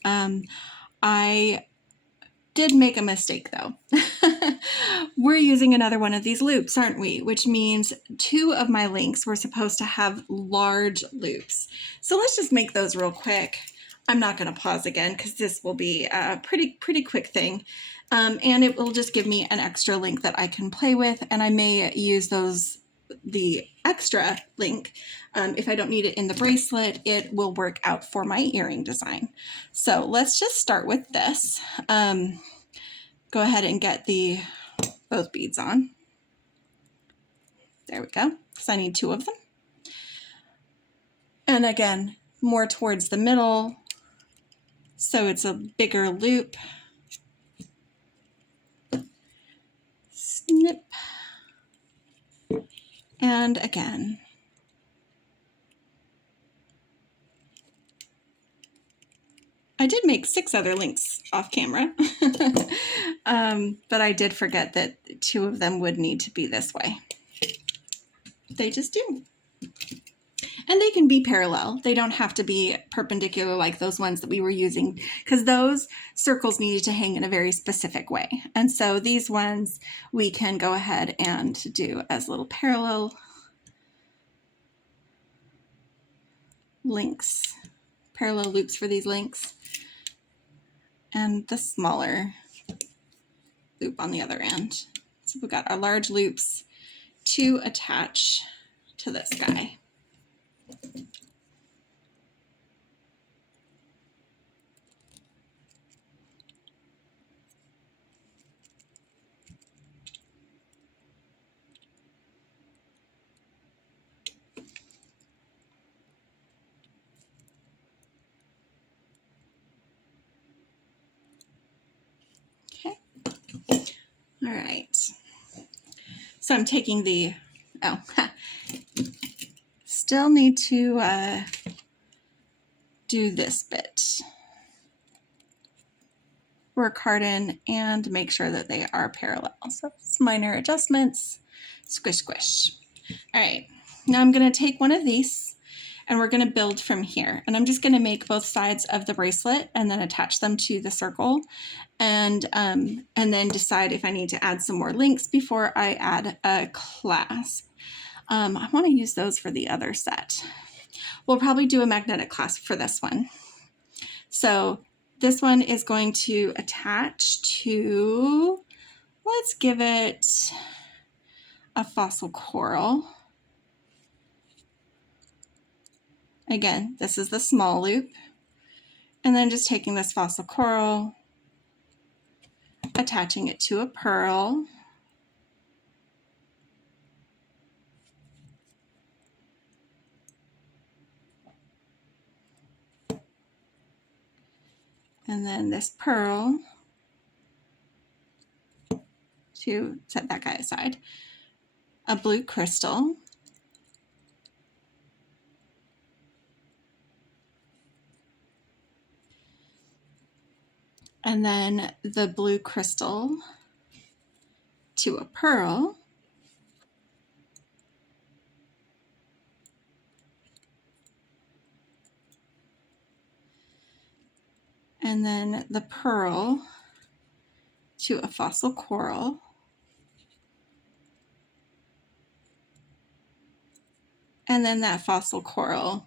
I did make a mistake though. We're using another one of these loops, aren't we? Which means 2 of my links were supposed to have large loops. So let's just make those real quick. I'm not going to pause again because this will be a pretty quick thing. And it will just give me an extra link that I can play with, and I may use the extra link. If I don't need it in the bracelet, it will work out for my earring design. So let's just start with this. Go ahead and get both beads on. There we go, because I need 2 of them. And again, more towards the middle, so it's a bigger loop. Snip. And again. I did make 6 other links off camera, but I did forget that 2 of them would need to be this way. They just do. And they can be parallel. They don't have to be perpendicular like those ones that we were using, because those circles needed to hang in a very specific way. And so these ones we can go ahead and do as little parallel links, parallel loops for these links, and the smaller loop on the other end. So we've got our large loops to attach to this guy. All right, so I'm taking still need to do this bit. Work hard in and make sure that they are parallel. So it's minor adjustments, squish, squish. All right, now I'm gonna take one of these and we're gonna build from here. And I'm just gonna make both sides of the bracelet and then attach them to the circle, and then decide if I need to add some more links before I add a clasp. I wanna use those for the other set. We'll probably do a magnetic clasp for this one. So this one is going to attach to, let's give it a fossil coral. Again, this is the small loop. And then just taking this fossil coral, attaching it to a pearl. And then this pearl to set that guy aside. A blue crystal. And then the blue crystal to a pearl. And then the pearl to a fossil coral. And then that fossil coral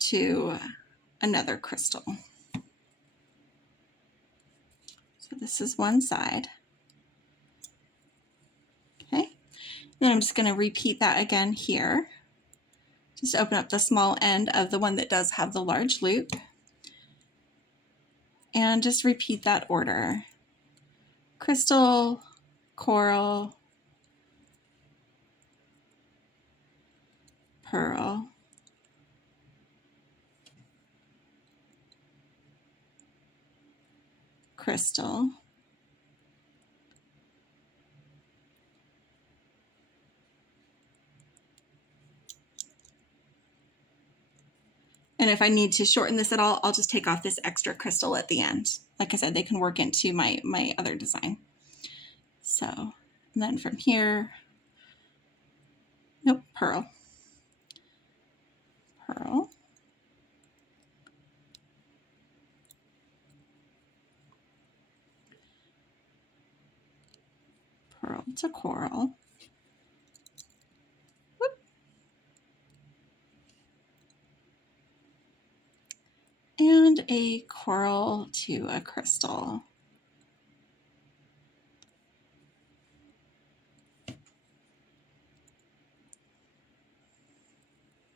to another crystal. So this is one side. Okay, then I'm just going to repeat that again here. Just open up the small end of the one that does have the large loop. And just repeat that order. Crystal, coral, pearl, crystal, and if I need to shorten this at all, I'll just take off this extra crystal at the end. Like I said, they can work into my other design. So, and then from here, nope, pearl, pearl, pearl to coral, whoop, and a coral to a crystal.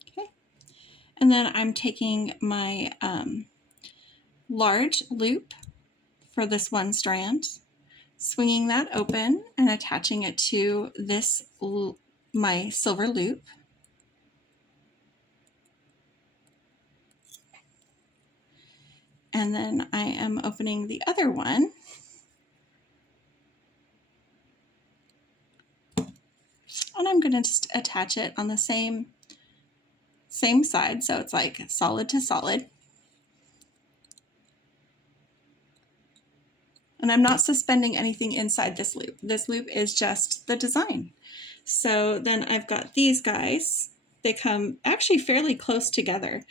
Okay, and then I'm taking my large loop for this one strand, swinging that open and attaching it to this my silver loop. And then I am opening the other one. And I'm going to just attach it on the same side, so it's like solid to solid. And I'm not suspending anything inside this loop. This loop is just the design. So then I've got these guys. They come actually fairly close together.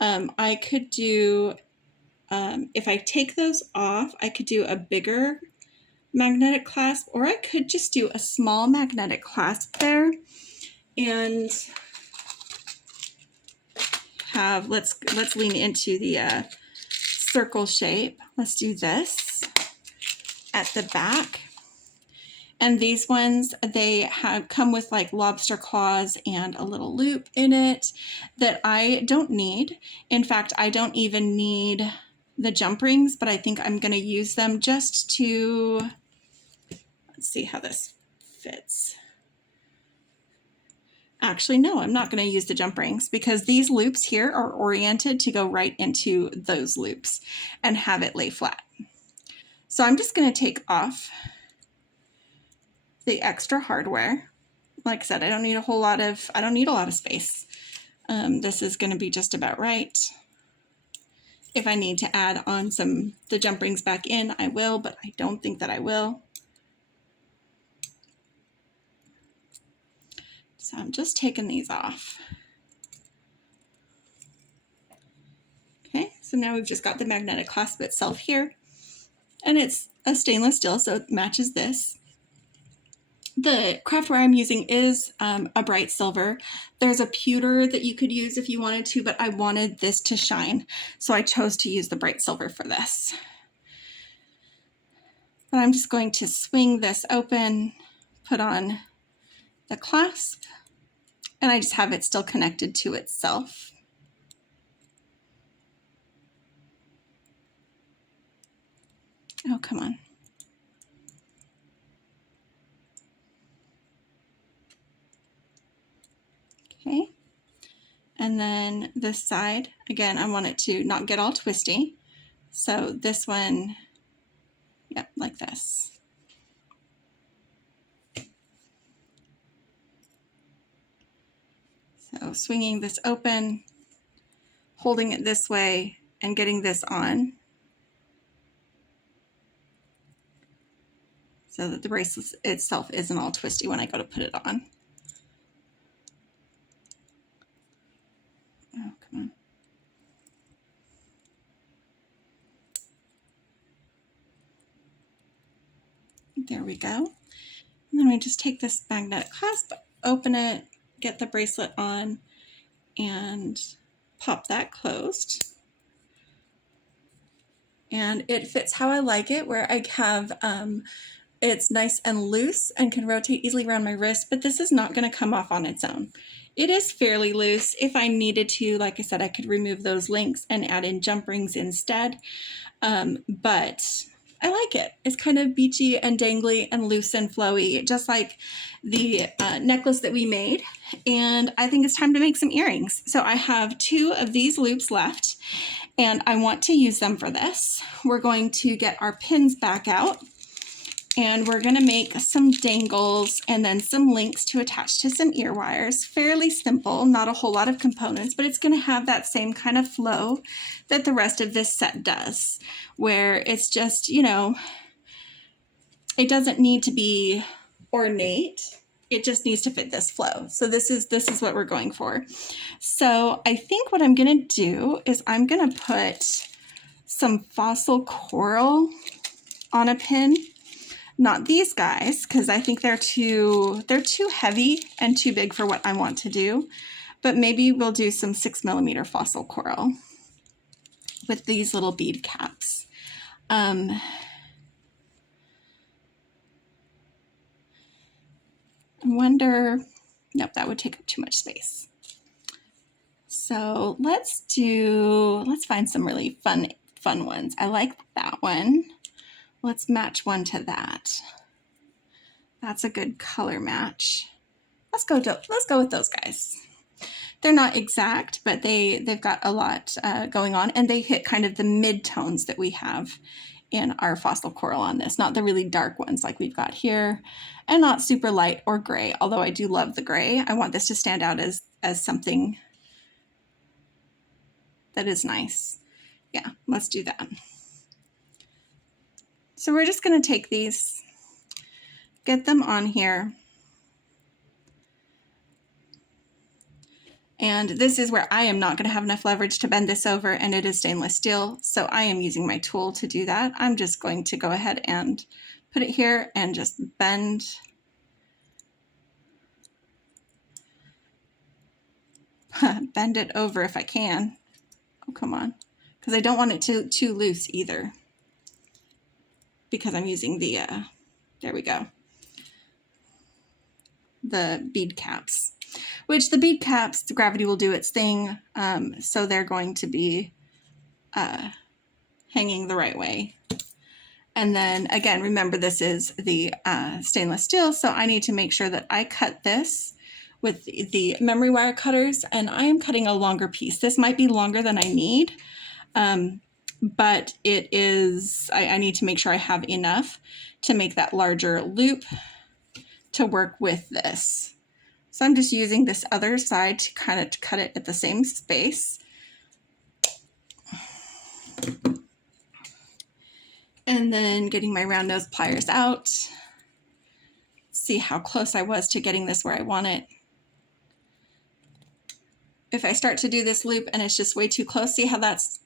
I could do, if I take those off, I could do a bigger magnetic clasp, or I could just do a small magnetic clasp there and have, let's lean into the circle shape. Let's do this at the back. And these ones, they come with like lobster claws and a little loop in it that I don't need. In fact, I don't even need the jump rings, but I think I'm going to use them just to, let's see how this fits. Actually, no, I'm not going to use the jump rings because these loops here are oriented to go right into those loops and have it lay flat. So I'm just going to take off the extra hardware. Like I said, I don't need a lot of space. This is going to be just about right. If I need to add on the jump rings back in, I will, but I don't think that I will. So I'm just taking these off. Okay, so now we've just got the magnetic clasp itself here, and it's a stainless steel, so it matches this. The craftware I'm using is a bright silver. There's a pewter that you could use if you wanted to, but I wanted this to shine, so I chose to use the bright silver for this. But I'm just going to swing this open, put on the clasp, and I just have it still connected to itself. Oh, come on. Okay. And then this side, again, I want it to not get all twisty. So this one, yep, like this. So swinging this open, holding it this way, and getting this on so that the bracelet itself isn't all twisty when I go to put it on. Oh, come on. There we go. And then we just take this magnetic clasp, open it, get the bracelet on, and pop that closed. And it fits how I like it, where I have it's nice and loose and can rotate easily around my wrist, but this is not going to come off on its own. It is fairly loose. If I needed to, like I said, I could remove those links and add in jump rings instead. But I like it. It's kind of beachy and dangly and loose and flowy, just like the necklace that we made. And I think it's time to make some earrings. So I have 2 of these loops left, and I want to use them for this. We're going to get our pins back out, and we're going to make some dangles and then some links to attach to some ear wires. Fairly simple, not a whole lot of components, but it's going to have that same kind of flow that the rest of this set does, where it's just, you know, it doesn't need to be ornate. It just needs to fit this flow. So this is what we're going for. So I think what I'm going to do is I'm going to put some fossil coral on a pin. Not these guys, because I think they're too heavy and too big for what I want to do. But maybe we'll do some 6mm fossil coral with these little bead caps. I wonder, nope, that would take up too much space. So let's find some really fun ones. I like that one. Let's match one to that. That's a good color match. Let's go with those guys. They're not exact, but they've got a lot going on, and they hit kind of the mid-tones that we have in our fossil coral on this. Not the really dark ones like we've got here, and not super light or gray, although I do love the gray. I want this to stand out as something that is nice. Yeah, let's do that. So we're just going to take these, get them on here. And this is where I am not going to have enough leverage to bend this over, and it is stainless steel, so I am using my tool to do that. I'm just going to go ahead and put it here and just bend it over if I can. Oh, come on. Because I don't want it too loose either, because I'm using the, there we go, the bead caps. Which the bead caps, the gravity will do its thing, so they're going to be hanging the right way. And then again, remember this is the stainless steel, so I need to make sure that I cut this with the memory wire cutters, and I am cutting a longer piece. This might be longer than I need, but it is, I need to make sure I have enough to make that larger loop to work with this. So I'm just using this other side to kind of cut it at the same space. And then getting my round nose pliers out. See how close I was to getting this where I want it. If I start to do this loop and it's just way too close, see how that's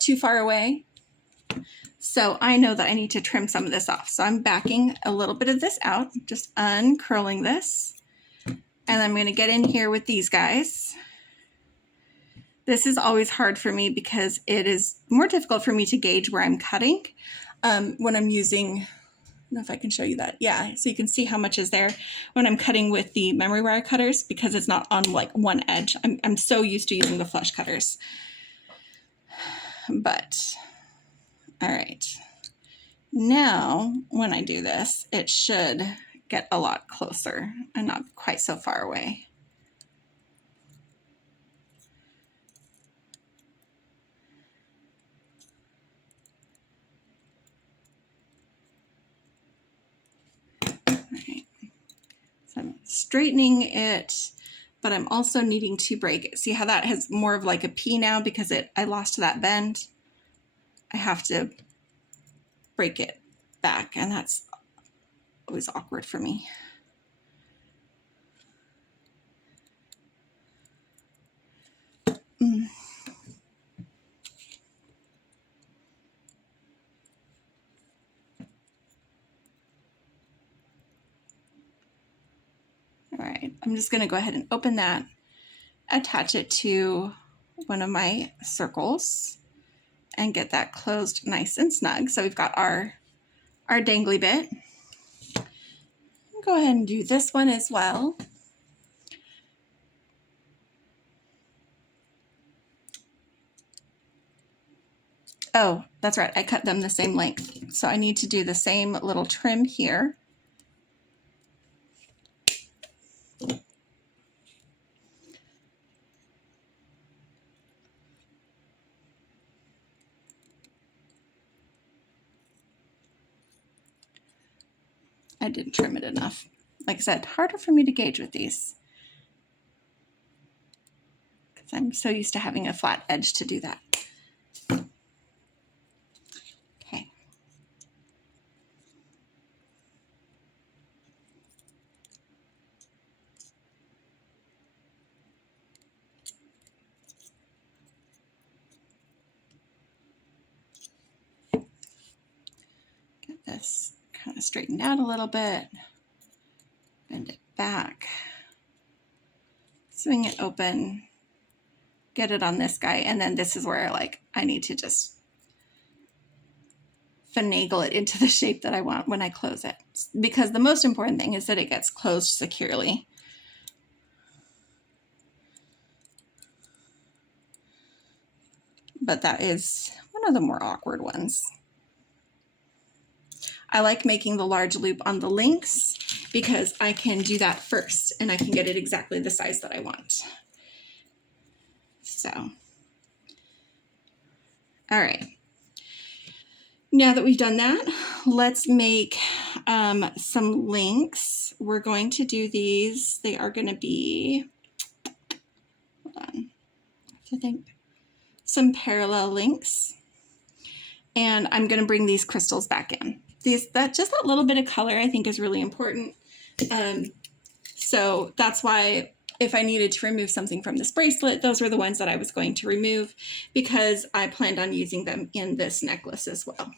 too far away? So I know that I need to trim some of this off. So I'm backing a little bit of this out, just uncurling this. And I'm going to get in here with these guys. This is always hard for me because it is more difficult for me to gauge where I'm cutting when I'm using, I don't know if I can show you that. Yeah, so you can see how much is there when I'm cutting with the memory wire cutters, because it's not on like one edge. I'm so used to using the flush cutters. But, all right. Now, when I do this, it should get a lot closer and not quite so far away. straightening it, but I'm also needing to break it. See how that has more of like a P now because I lost that bend? I have to break it back, and that's always awkward for me. All right, I'm just going to go ahead and open that, attach it to one of my circles, and get that closed nice and snug. So we've got our dangly bit. Go ahead and do this one as well. Oh, that's right, I cut them the same length. So I need to do the same little trim here. I didn't trim it enough. Like I said, harder for me to gauge with these, because I'm so used to having a flat edge to do that. Okay. Get this kind of straightened out a little bit. Bend it back, swing it open, get it on this guy, and then this is where like I need to just finagle it into the shape that I want when I close it, because the most important thing is that it gets closed securely. But that is one of the more awkward ones. I like making the large loop on the links because I can do that first and I can get it exactly the size that I want. So, all right. Now that we've done that, let's make some links. We're going to do these. They are going to be, hold on, I think, some parallel links. And I'm going to bring these crystals back in. Just that little bit of color I think is really important. So that's why if I needed to remove something from this bracelet, those were the ones that I was going to remove, because I planned on using them in this necklace as well,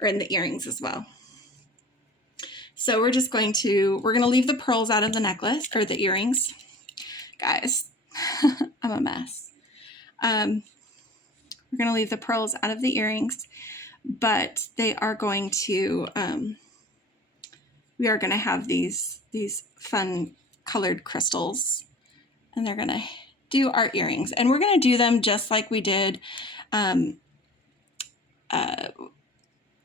or in the earrings as well. So we're going to leave the pearls out of the necklace, or the earrings. Guys, I'm a mess. We're going to leave the pearls out of the earrings, but they are going to, we are going to have these fun colored crystals, and they're going to do our earrings. And we're going to do them just like we did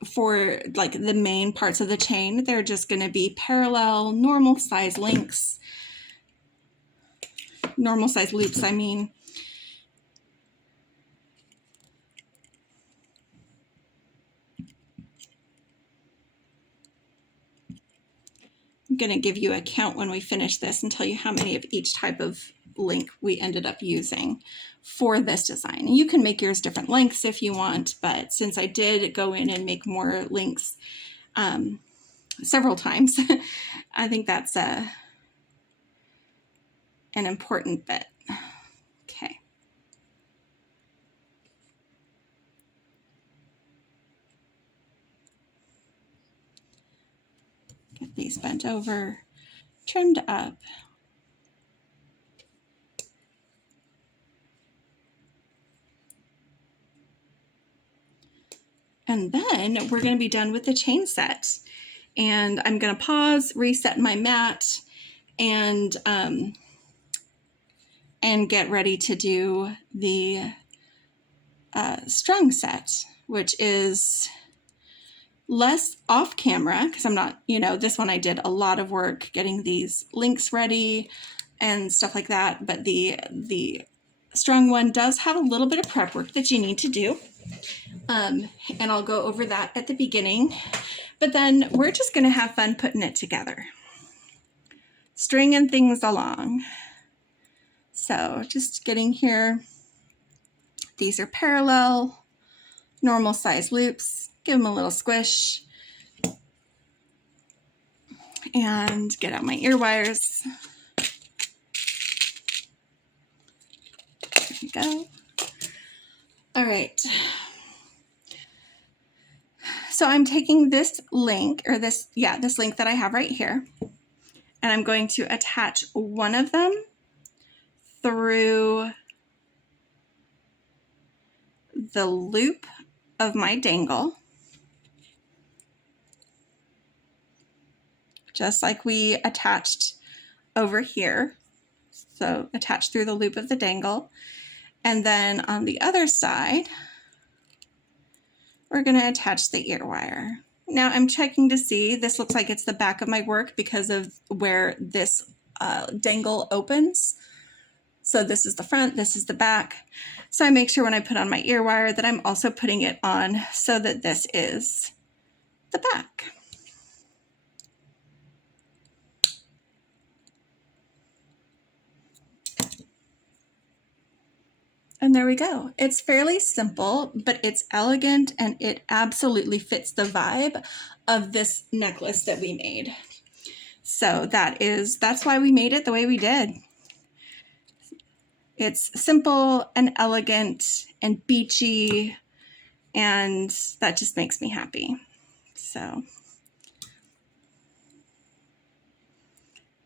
for like the main parts of the chain. They're just going to be parallel, normal size links, normal size loops, I mean. I'm going to give you a count when we finish this and tell you how many of each type of link we ended up using for this design. And you can make yours different lengths if you want, but since I did go in and make more links several times, I think that's an important bit. Okay. Get these bent over, trimmed up. And then we're going to be done with the chain set. And I'm going to pause, reset my mat, and get ready to do the strung set, which is less off camera, because I'm not, this one I did a lot of work getting these links ready and stuff like that. But the strung one does have a little bit of prep work that you need to do. And I'll go over that at the beginning, but then we're just going to have fun putting it together. stringing things along. So just getting here. These are parallel, normal size loops. Give them a little squish. And get out my ear wires. There we go. All right. So I'm taking this link, or this link that I have right here, and I'm going to attach one of them through the loop of my dangle, just like we attached over here. So attach through the loop of the dangle. And then on the other side, we're going to attach the ear wire. Now I'm checking to see, this looks like it's the back of my work because of where this dangle opens. So this is the front, this is the back. So I make sure when I put on my ear wire that I'm also putting it on so that this is the back. And there we go. It's fairly simple, but it's elegant and it absolutely fits the vibe of this necklace that we made. So that's why we made it the way we did. It's simple and elegant and beachy, and that just makes me happy. So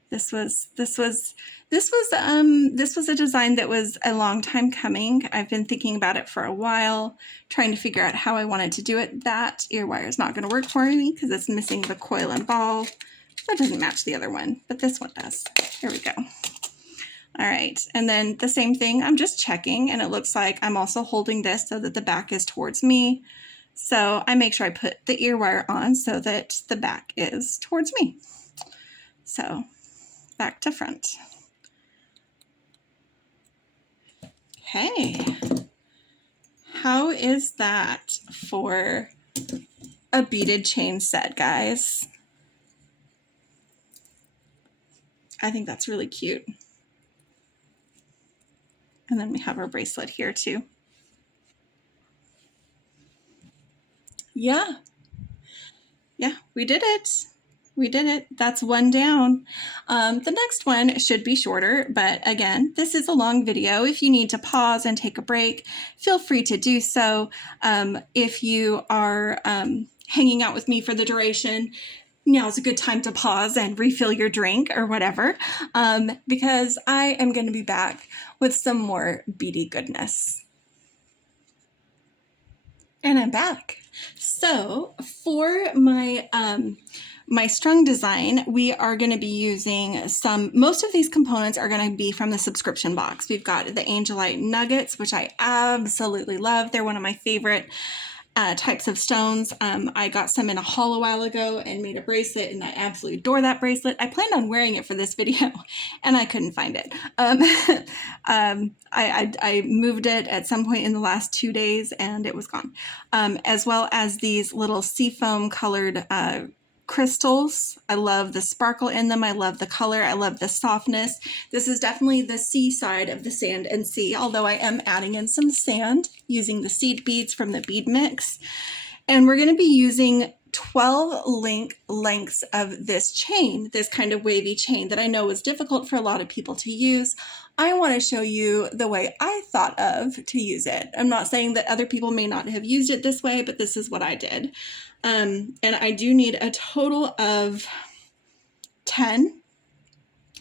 this was a design that was a long time coming. I've been thinking about it for a while, trying to figure out how I wanted to do it. That ear wire is not going to work for me because it's missing the coil and ball. That doesn't match the other one, but this one does. Here we go. All right, and then the same thing, I'm just checking, and it looks like I'm also holding this so that the back is towards me. So I make sure I put the ear wire on so that the back is towards me. So back to front. Hey, how is that for a beaded chain set, guys? I think that's really cute. And then we have our bracelet here too. Yeah, we did it. We did it. That's one down. The next one should be shorter, but again, this is a long video. If you need to pause and take a break, feel free to do so. If you are hanging out with me for the duration, now is a good time to pause and refill your drink or whatever, because I am going to be back with some more beady goodness. And I'm back. So for my my strung design, we are going to be using most of these components are going to be from the subscription box. We've got the Angelite nuggets, which I absolutely love. They're one of my favorite types of stones. I got some in a haul a while ago and made a bracelet, and I absolutely adore that bracelet. I planned on wearing it for this video and I couldn't find it. I moved it at some point in the last 2 days and it was gone. As well as these little seafoam colored crystals. I love the sparkle in them. I love the color. I love the softness. This is definitely the sea side of the sand and sea, although I am adding in some sand using the seed beads from the bead mix. And we're going to be using 12 lengths of this chain, this kind of wavy chain that I know is difficult for a lot of people to use. I want to show you the way I thought of to use it. I'm not saying that other people may not have used it this way, but this is what I did. And I do need a total of 10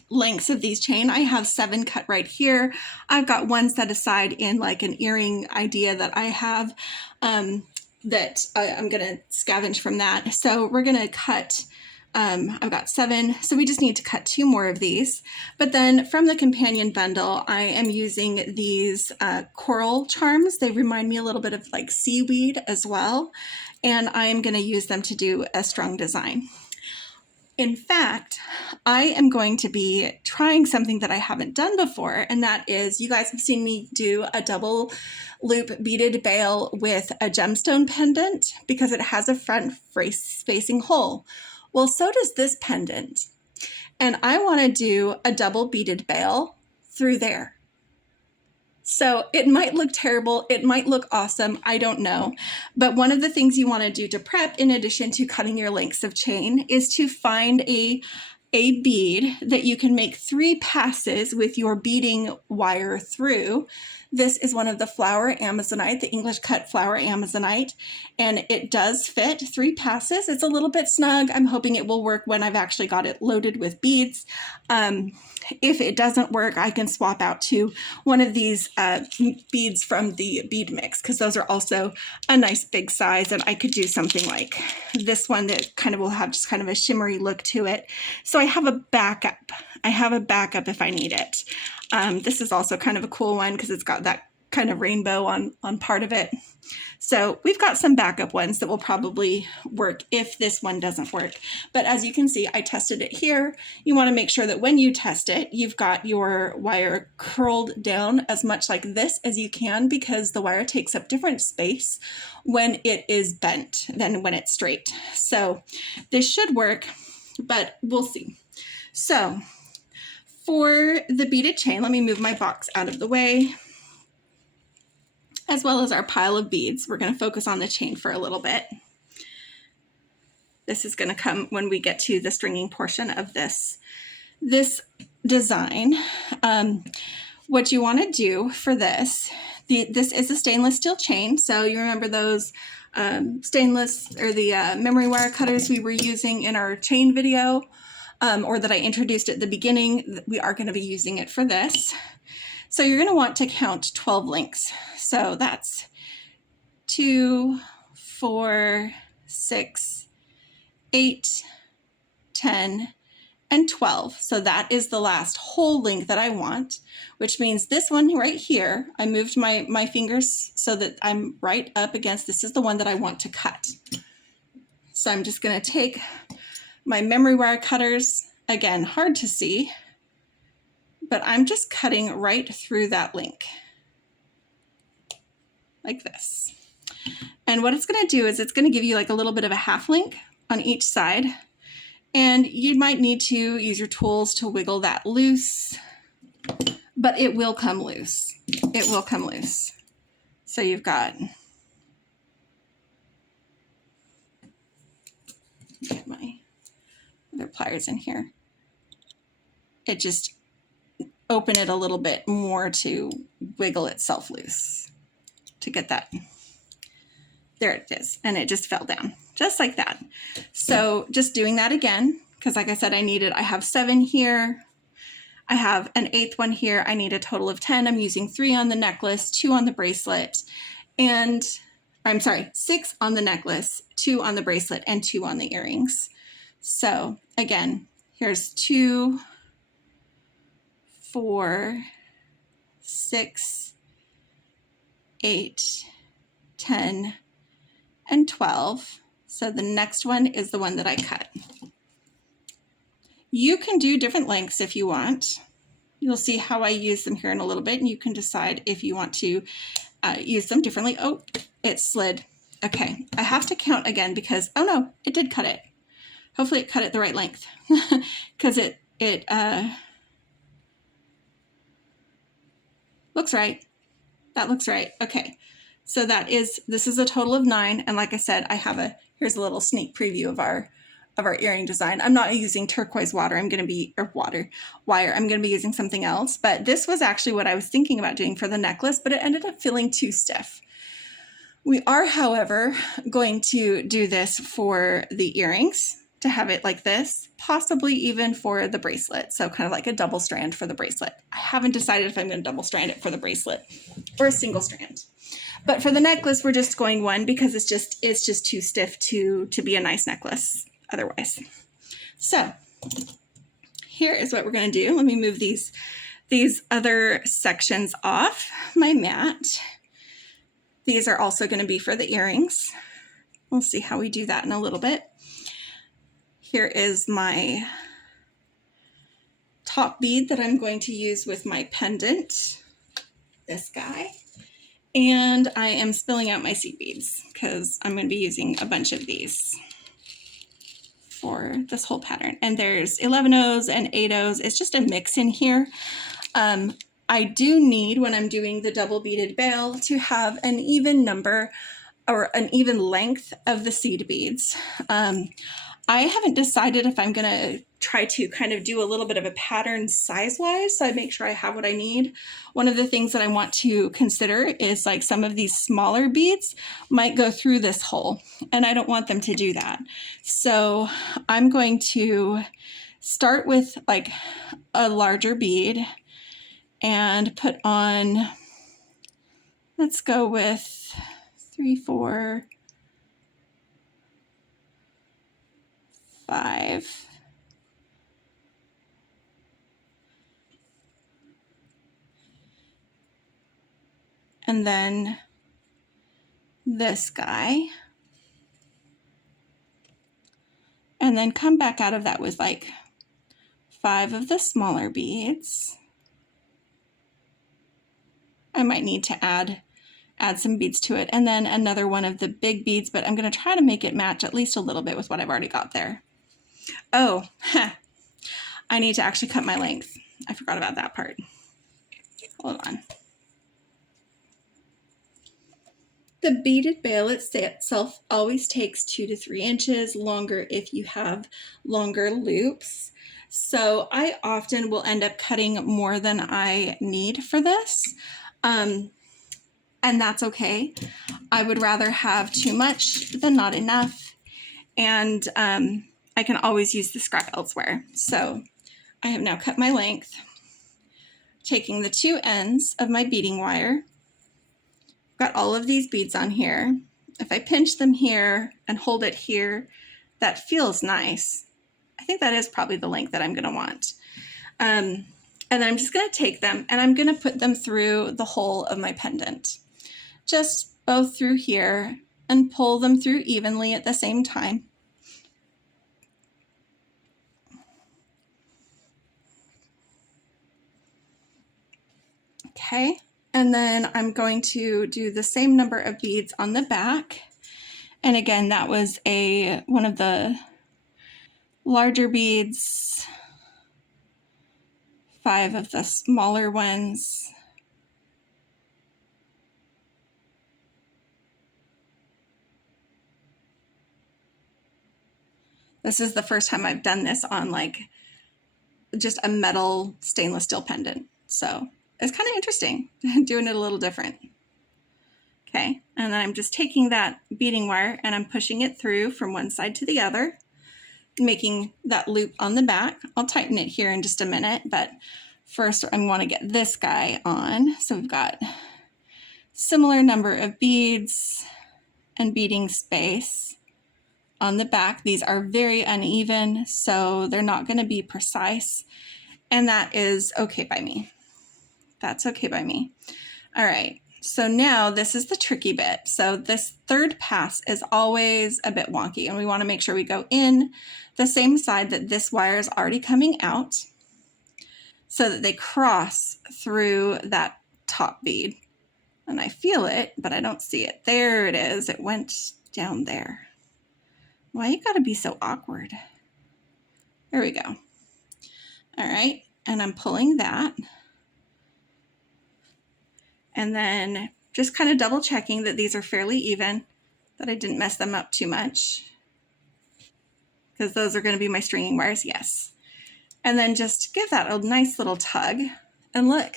lengths of these chain. I have 7 cut right here. I've got one set aside in like an earring idea that I have that I'm going to scavenge from that. So we're going to cut, I've got 7. So we just need to cut 2 more of these. But then from the companion bundle, I am using these coral charms. They remind me a little bit of like seaweed as well. And I'm going to use them to do a strung design. In fact, I am going to be trying something that I haven't done before, and that is, you guys have seen me do a double loop beaded bail with a gemstone pendant because it has a front facing hole. Well, so does this pendant. and I want to do a double beaded bail through there. So it might look terrible, it might look awesome, I don't know. But one of the things you want to do to prep, in addition to cutting your lengths of chain, is to find a bead that you can make 3 passes with your beading wire through. This is one of the flower Amazonite, the English cut flower Amazonite, and it does fit 3 passes. It's a little bit snug. I'm hoping it will work when I've actually got it loaded with beads. If it doesn't work, I can swap out to one of these beads from the bead mix, because those are also a nice big size, and I could do something like this one that kind of will have just kind of a shimmery look to it. So I have a backup. I have a backup if I need it. This is also kind of a cool one because it's got that kind of rainbow on part of it. So we've got some backup ones that will probably work if this one doesn't work. But as you can see, I tested it here. You want to make sure that when you test it, you've got your wire curled down as much like this as you can, because the wire takes up different space when it is bent than when it's straight. So this should work, but we'll see. So for the beaded chain, let me move my box out of the way, as well as our pile of beads. We're going to focus on the chain for a little bit. This is going to come when we get to the stringing portion of this design. What you want to do for this, this is a stainless steel chain. So you remember those stainless or the memory wire cutters we were using in our chain video, or that I introduced at the beginning. We are going to be using it for this. So you're going to want to count 12 links. So that's 2, 4, 6, 8, 10, and 12. So that is the last whole link that I want, which means this one right here, I moved my fingers so that I'm right up against, this is the one that I want to cut. So I'm just going to take my memory wire cutters, again, hard to see, but I'm just cutting right through that link like this. And what it's going to do is it's going to give you like a little bit of a half link on each side, and you might need to use your tools to wiggle that loose, but it will come loose. It will come loose. So you've got, get my other pliers in here. It just open it a little bit more to wiggle itself loose to get that. There it is. And it just fell down just like that. So just doing that again, because like I said, I have 7 here. I have an 8th one here. I need a total of 10. I'm using 3 on the necklace, 2 on the bracelet, and I'm sorry, 6 on the necklace, 2 on the bracelet, and 2 on the earrings. So again, here's 2, 4, 6, 8, 10, and 12. So the next one is the one that I cut. You can do different lengths if you want. You'll see how I use them here in a little bit, and you can decide if you want to use them differently. Oh, it slid. Okay, I have to count again because, oh no, it did cut it. Hopefully it cut it the right length because it looks right. That looks right. Okay, so this is a total of 9, and like I said, here's a little sneak preview of our earring design. I'm not using turquoise wire. I'm going to be using something else, but this was actually what I was thinking about doing for the necklace, but it ended up feeling too stiff. We are, however, going to do this for the earrings, to have it like this, possibly even for the bracelet. So kind of like a double strand for the bracelet. I haven't decided if I'm going to double strand it for the bracelet or a single strand. But for the necklace, we're just going 1 because it's just too stiff to be a nice necklace otherwise. So here is what we're going to do. Let me move these other sections off my mat. These are also going to be for the earrings. We'll see how we do that in a little bit. Here is my top bead that I'm going to use with my pendant, this guy. And I am spilling out my seed beads because I'm going to be using a bunch of these. for this whole pattern. And there's 11 O's and 8 O's. It's just a mix in here. I do need, when I'm doing the double beaded bail, to have an even number or an even length of the seed beads. I haven't decided if I'm going to try to kind of do a little bit of a pattern size-wise, so I make sure I have what I need. One of the things that I want to consider is like some of these smaller beads might go through this hole, and I don't want them to do that. So I'm going to start with like a larger bead and put on, let's go with 3, 4, 5. And then this guy. And then come back out of that with like 5 of the smaller beads. I might need to add some beads to it. And then another one of the big beads, but I'm going to try to make it match at least a little bit with what I've already got there. Oh, I need to actually cut my length. I forgot about that part. Hold on. The beaded bail itself always takes 2 to 3 inches longer if you have longer loops. So I often will end up cutting more than I need for this. And that's okay. I would rather have too much than not enough. And I can always use the scrap elsewhere. So I have now cut my length, taking the 2 ends of my beading wire. Got all of these beads on here. If I pinch them here and hold it here, that feels nice. I think that is probably the length that I'm going to want. And then I'm just going to take them and I'm going to put them through the hole of my pendant. Just both through here and pull them through evenly at the same time. Okay. And then I'm going to do the same number of beads on the back. And again, that was one of the larger beads, 5 of the smaller ones. This is the first time I've done this on like just a metal stainless steel pendant. So it's kind of interesting doing it a little different. Okay, and then I'm just taking that beading wire and I'm pushing it through from one side to the other, making that loop on the back. I'll tighten it here in just a minute, but first I want to get this guy on. So we've got similar number of beads and beading space on the back. These are very uneven, so they're not going to be precise, and that is okay by me. That's okay by me. All right, so now this is the tricky bit. So this third pass is always a bit wonky, and we want to make sure we go in the same side that this wire is already coming out so that they cross through that top bead. And I feel it, but I don't see it. There it is. It went down there. Why you gotta be so awkward? There we go. All right, and I'm pulling that. And then just kind of double checking that these are fairly even, that I didn't mess them up too much. Because those are gonna be my stringing wires, yes. And then just give that a nice little tug. And look,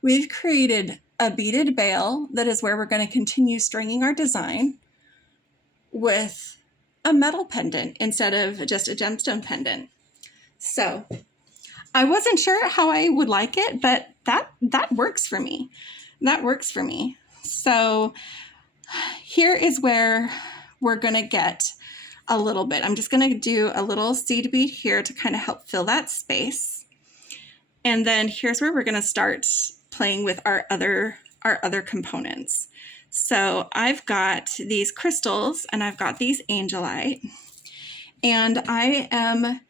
we've created a beaded bail that is where we're gonna continue stringing our design with a metal pendant instead of just a gemstone pendant. So I wasn't sure how I would like it, but that works for me. That works for me. So here is where we're gonna get a little bit. I'm just gonna do a little seed bead here to kind of help fill that space. And then here's where we're gonna start playing with our other components. So I've got these crystals and I've got these Angelite, and I am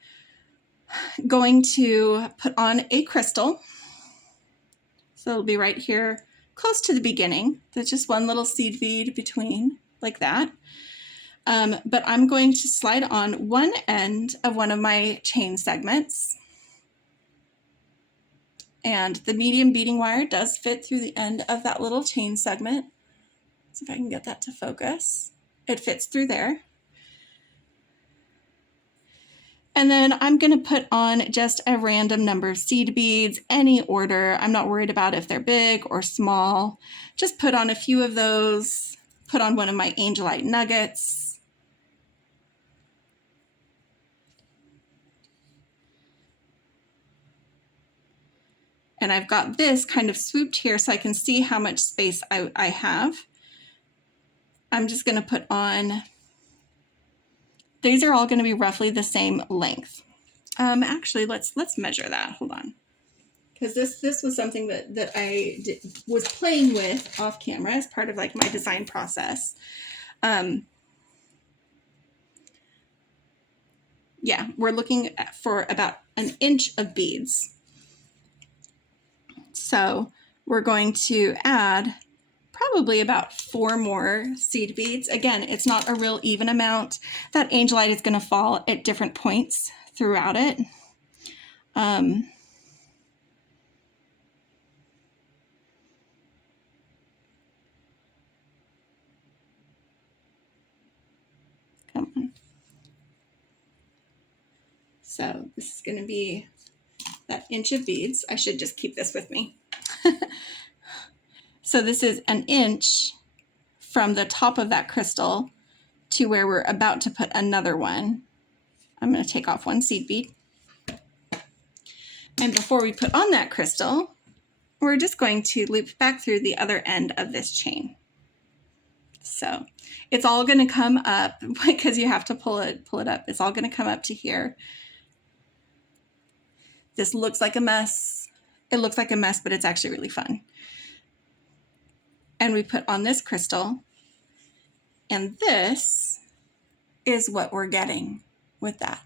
going to put on a crystal. So it'll be right here close to the beginning. There's just one little seed bead between like that. But I'm going to slide on one end of one of my chain segments. And the medium beading wire does fit through the end of that little chain segment. See if I can get that to focus. It fits through there. And then I'm going to put on just a random number of seed beads, any order. I'm not worried about if they're big or small. Just put on a few of those, put on one of my Angelite nuggets. And I've got this kind of swooped here so I can see how much space I have. I'm just going to put on, these are all going to be roughly the same length. Actually, let's measure that. Hold on. Because this was something that I was playing with off camera as part of like my design process. Yeah, we're looking for about an inch of beads. So we're going to add probably about 4 more seed beads. Again, it's not a real even amount. That Angelite is going to fall at different points throughout it. Come on. So this is going to be that inch of beads. I should just keep this with me. So this is an inch from the top of that crystal to where we're about to put another one. I'm going to take off one seed bead. And before we put on that crystal, we're just going to loop back through the other end of this chain. So it's all going to come up because you have to pull it up. It's all going to come up to here. This looks like a mess. It looks like a mess, but it's actually really fun. And we put on this crystal, and this is what we're getting with that.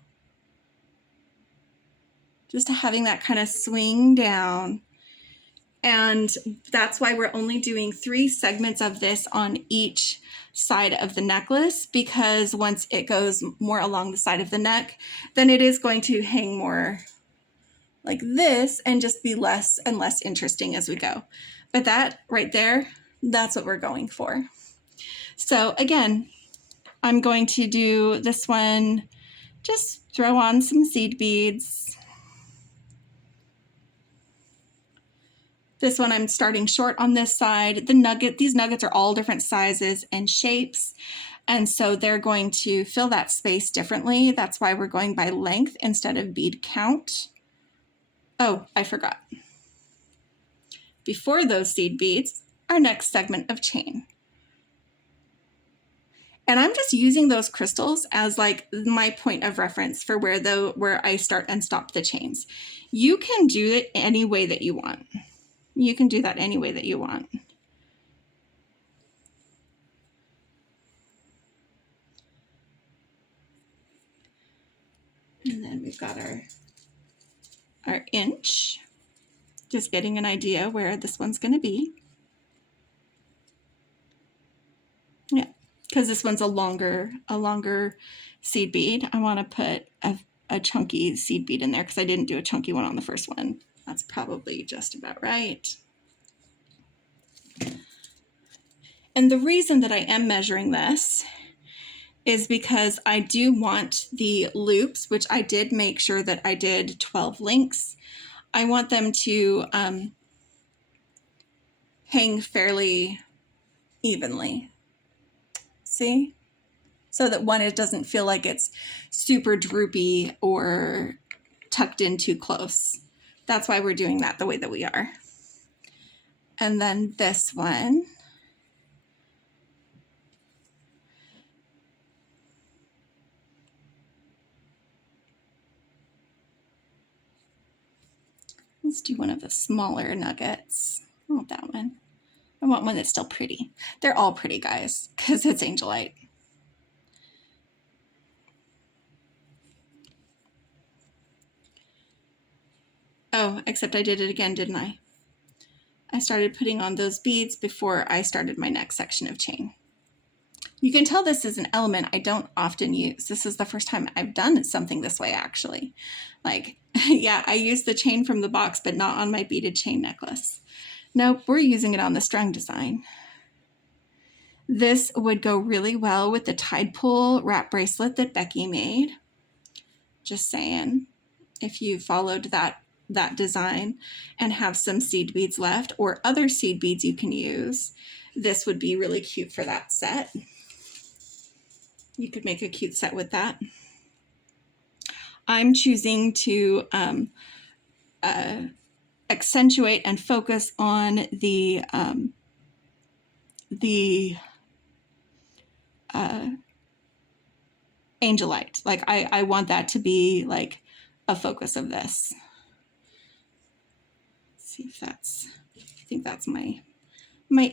Just having that kind of swing down. And that's why we're only doing 3 segments of this on each side of the necklace, because once it goes more along the side of the neck, then it is going to hang more like this and just be less and less interesting as we go. But that right there, that's what we're going for. So again, I'm going to do this one, just throw on some seed beads. This one I'm starting short on this side. These nuggets are all different sizes and shapes, and so they're going to fill that space differently. That's why we're going by length instead of bead count. Oh, I forgot. Before those seed beads, our next segment of chain. And I'm just using those crystals as like my point of reference for where I start and stop the chains. You can do it any way that you want. You can do that any way that you want. And then we've got our inch, just getting an idea where this one's going to be. Yeah, because this one's a longer seed bead. I want to put a chunky seed bead in there because I didn't do a chunky one on the first one. That's probably just about right. And the reason that I am measuring this is because I do want the loops, which I did make sure that I did 12 links. I want them to hang fairly evenly. See? So that one, it doesn't feel like it's super droopy or tucked in too close. That's why we're doing that the way that we are. And then this one. Let's do one of the smaller nuggets. I want that one. I want one that's still pretty. They're all pretty, guys, because it's Angelite. Oh, except I did it again, didn't I? I started putting on those beads before I started my next section of chain. You can tell this is an element I don't often use. This is the first time I've done something this way, actually. Like, yeah, I used the chain from the box, but not on my beaded chain necklace. Nope, we're using it on the strung design. This would go really well with the tide pull wrap bracelet that Beki made. Just saying, if you followed that design and have some seed beads left or other seed beads you can use, this would be really cute for that set. You could make a cute set with that. I'm choosing to accentuate and focus on the Angelite. Like I want that to be like a focus of this. Let's see if that's, I think that's my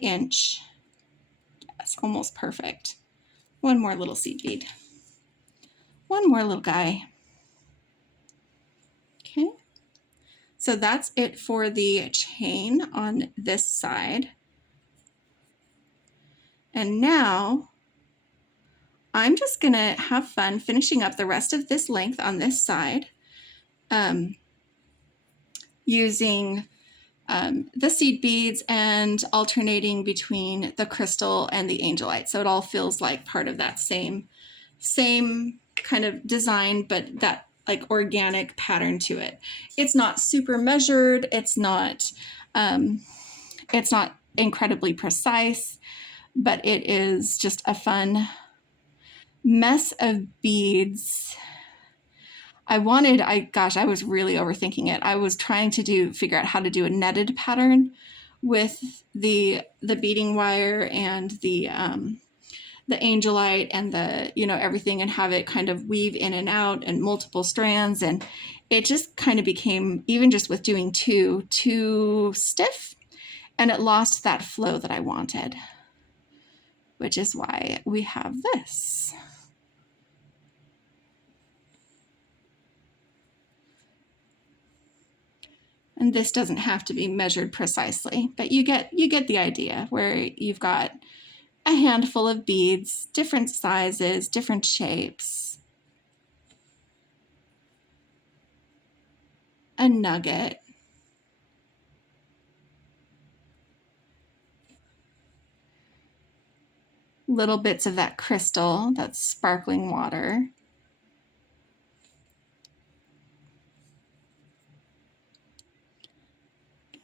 inch. That's almost perfect. One more little seed bead. One more little guy. Okay. So that's it for the chain on this side. And now I'm just gonna have fun finishing up the rest of this length on this side using the seed beads and alternating between the crystal and the Angelite. So it all feels like part of that same kind of design, but that like organic pattern to it. It's not super measured. It's not incredibly precise, but it is just a fun mess of beads. I was really overthinking it. I was trying to figure out how to do a netted pattern with the beading wire and the Angelite and the, everything, and have it kind of weave in and out and multiple strands. And it just kind of became, even just with doing too stiff, and it lost that flow that I wanted, which is why we have this. And this doesn't have to be measured precisely, but you get the idea, where you've got a handful of beads, different sizes, different shapes, a nugget, little bits of that crystal, that sparkling water.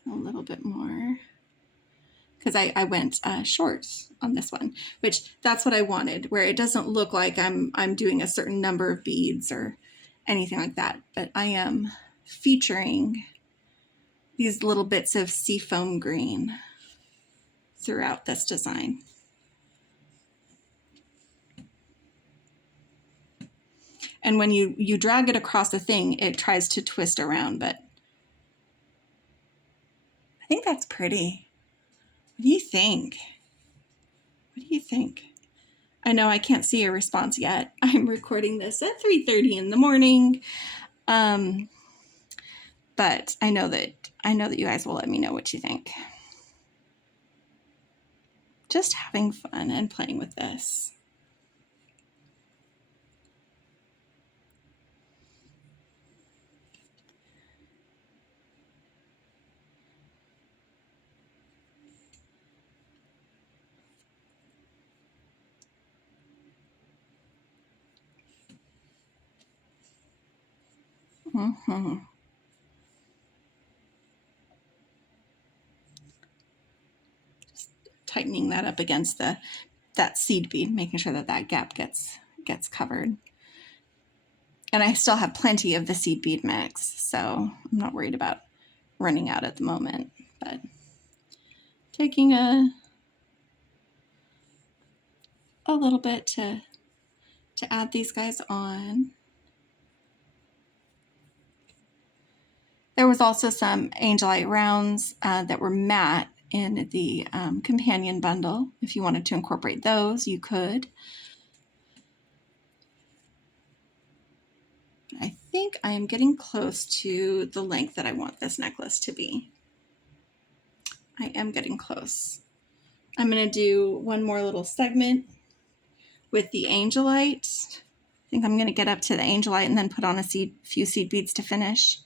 A little bit more, because I went short on this one, which that's what I wanted, where it doesn't look like I'm doing a certain number of beads or anything like that, but I am featuring these little bits of seafoam green throughout this design. And when you drag it across the thing, it tries to twist around, but I think that's pretty. What do you think? What do you think? I know I can't see a response yet. I'm recording this at 3:30 in the morning. But I know that you guys will let me know what you think. Just having fun and playing with this. Mm-hmm. Just tightening that up against that seed bead, making sure that gap gets covered. And I still have plenty of the seed bead mix, so I'm not worried about running out at the moment. But taking a little bit to add these guys on. There was also some Angelite rounds that were matte in the companion bundle. If you wanted to incorporate those, you could. I think I am getting close to the length that I want this necklace to be. I am getting close. I'm going to do one more little segment with the Angelite. I think I'm going to get up to the Angelite and then put on a few seed beads to finish.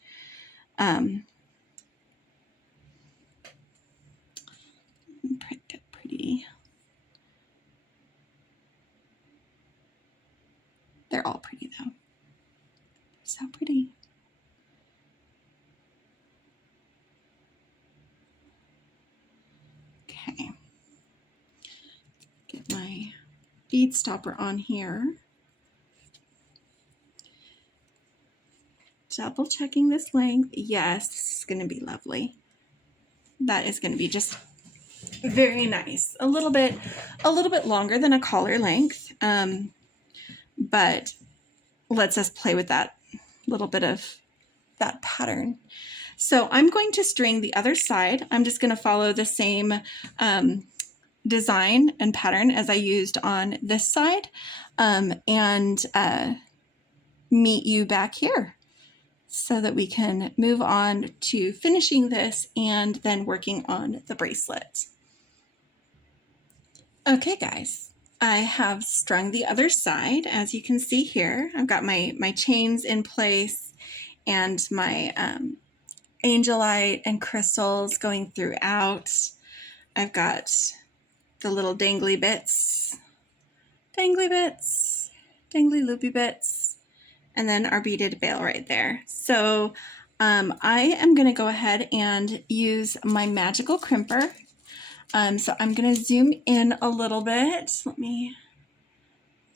Pretty. They're all pretty though. So pretty. Okay. Get my bead stopper on here. Double checking this length. Yes, this is going to be lovely. That is going to be just very nice. A little bit longer than a collar length, but lets us play with that little bit of that pattern. So I'm going to string the other side. I'm just going to follow the same design and pattern as I used on this side, and meet you back here so that we can move on to finishing this and then working on the bracelet. Okay guys, I have strung the other side. As you can see here, I've got my chains in place and my Angelite and crystals going throughout. I've got the little dangly bits, dangly loopy bits, and then our beaded bail right there. So I am going to go ahead and use my magical crimper. So I'm going to zoom in a little bit. Let me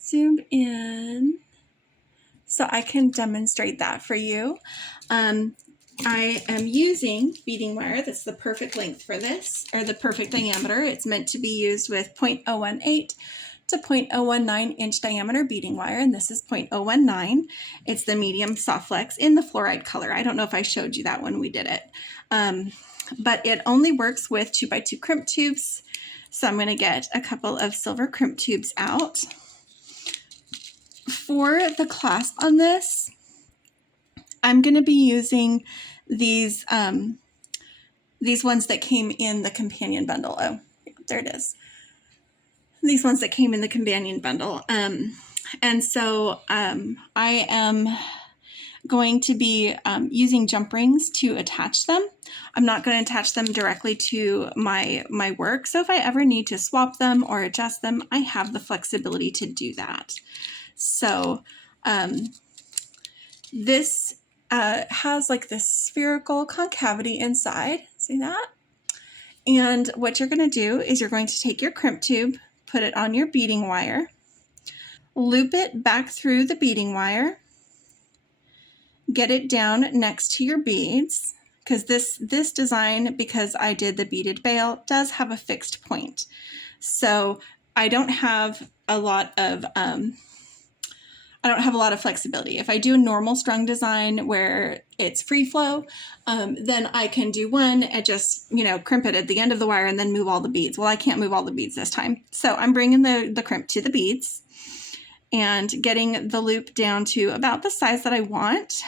zoom in so I can demonstrate that for you. I am using beading wire that's the perfect length for this, or the perfect diameter. It's meant to be used with 0.018 to 0.019 inch diameter beading wire, and this is 0.019. It's the medium soft flex in the fluoride color. I don't know if I showed you that when we did it, but it only works with 2x2 crimp tubes. So I'm going to get a couple of silver crimp tubes out. For the clasp on this, I'm going to be using these ones that came in the companion bundle. Oh, there it is. These ones that came in the companion bundle. And so I am going to be using jump rings to attach them. I'm not going to attach them directly to my work. So if I ever need to swap them or adjust them, I have the flexibility to do that. So this has like this spherical concavity inside. See that? And what you're going to do is you're going to take your crimp tube, put it on your beading wire, loop it back through the beading wire, get it down next to your beads, because this design, because I did the beaded bail, does have a fixed point. So I don't have a lot of flexibility. If I do a normal strung design where it's free flow, then I can do one and just, crimp it at the end of the wire and then move all the beads. Well, I can't move all the beads this time. So I'm bringing the crimp to the beads and getting the loop down to about the size that I want,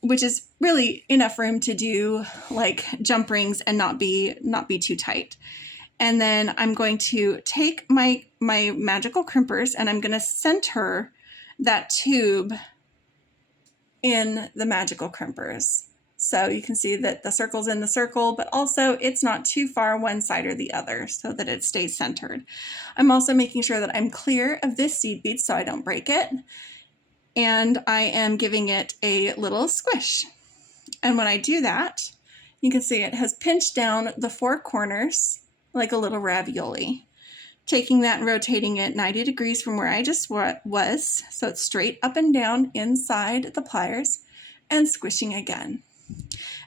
which is really enough room to do like jump rings and not be too tight. And then I'm going to take my magical crimpers and I'm going to center that tube in the magical crimpers. So you can see that the circle's in the circle, but also it's not too far one side or the other so that it stays centered. I'm also making sure that I'm clear of this seed bead so I don't break it. And I am giving it a little squish. And when I do that, you can see it has pinched down the four corners like a little ravioli. Taking that and rotating it 90 degrees from where I just was, so it's straight up and down inside the pliers, and squishing again.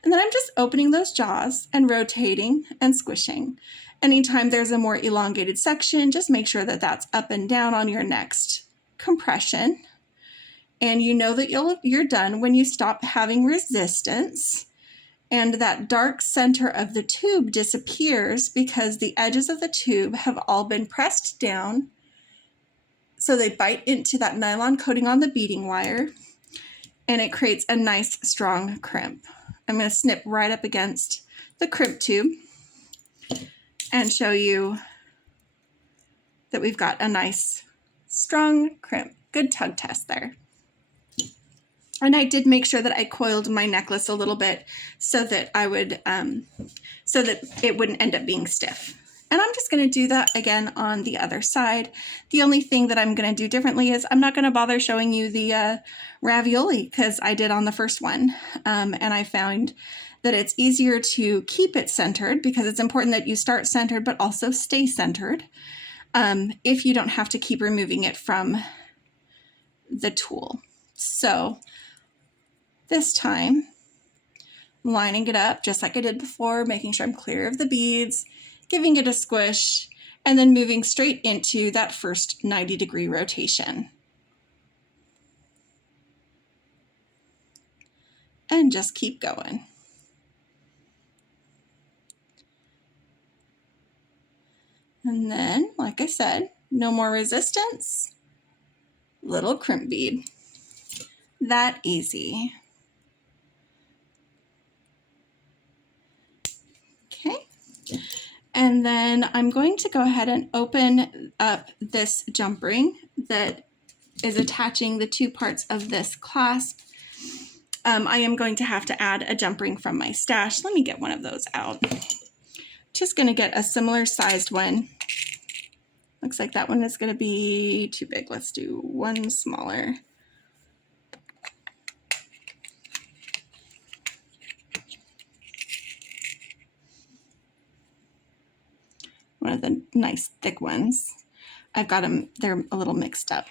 And then I'm just opening those jaws and rotating and squishing. Anytime there's a more elongated section, just make sure that that's up and down on your next compression. And you know that you're done when you stop having resistance. And that dark center of the tube disappears because the edges of the tube have all been pressed down so they bite into that nylon coating on the beading wire, and it creates a nice strong crimp. I'm going to snip right up against the crimp tube and show you that we've got a nice strung crimp. Good tug test there. And I did make sure that I coiled my necklace a little bit so that I would, so that it wouldn't end up being stiff. And I'm just going to do that again on the other side. The only thing that I'm going to do differently is I'm not going to bother showing you the ravioli because I did on the first one. And I found that it's easier to keep it centered because it's important that you start centered but also stay centered if you don't have to keep removing it from the tool. So this time, lining it up just like I did before, making sure I'm clear of the beads, giving it a squish, and then moving straight into that first 90-degree rotation. And just keep going. And then, like I said, no more resistance, little crimp bead. That easy. Okay. And then I'm going to go ahead and open up this jump ring that is attaching the two parts of this clasp. I am going to have to add a jump ring from my stash. Let me get one of those out. Just going to get a similar sized one. Looks like that one is going to be too big. Let's do one smaller. One of the nice thick ones. I've got them, they're a little mixed up.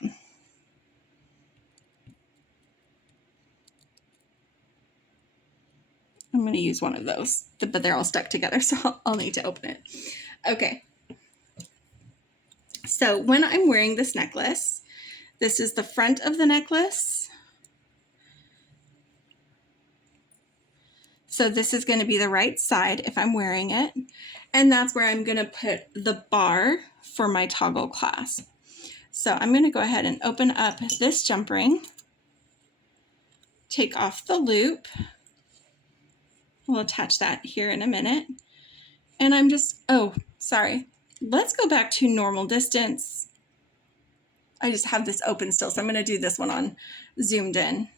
I'm going to use one of those, but they're all stuck together, so I'll need to open it. Okay. So when I'm wearing this necklace, this is the front of the necklace. So this is going to be the right side if I'm wearing it. And that's where I'm going to put the bar for my toggle clasp. So I'm going to go ahead and open up this jump ring, take off the loop. We'll attach that here in a minute. And I'm just, oh, sorry. Let's go back to normal distance. I just have this open still, so I'm going to do this one on zoomed in.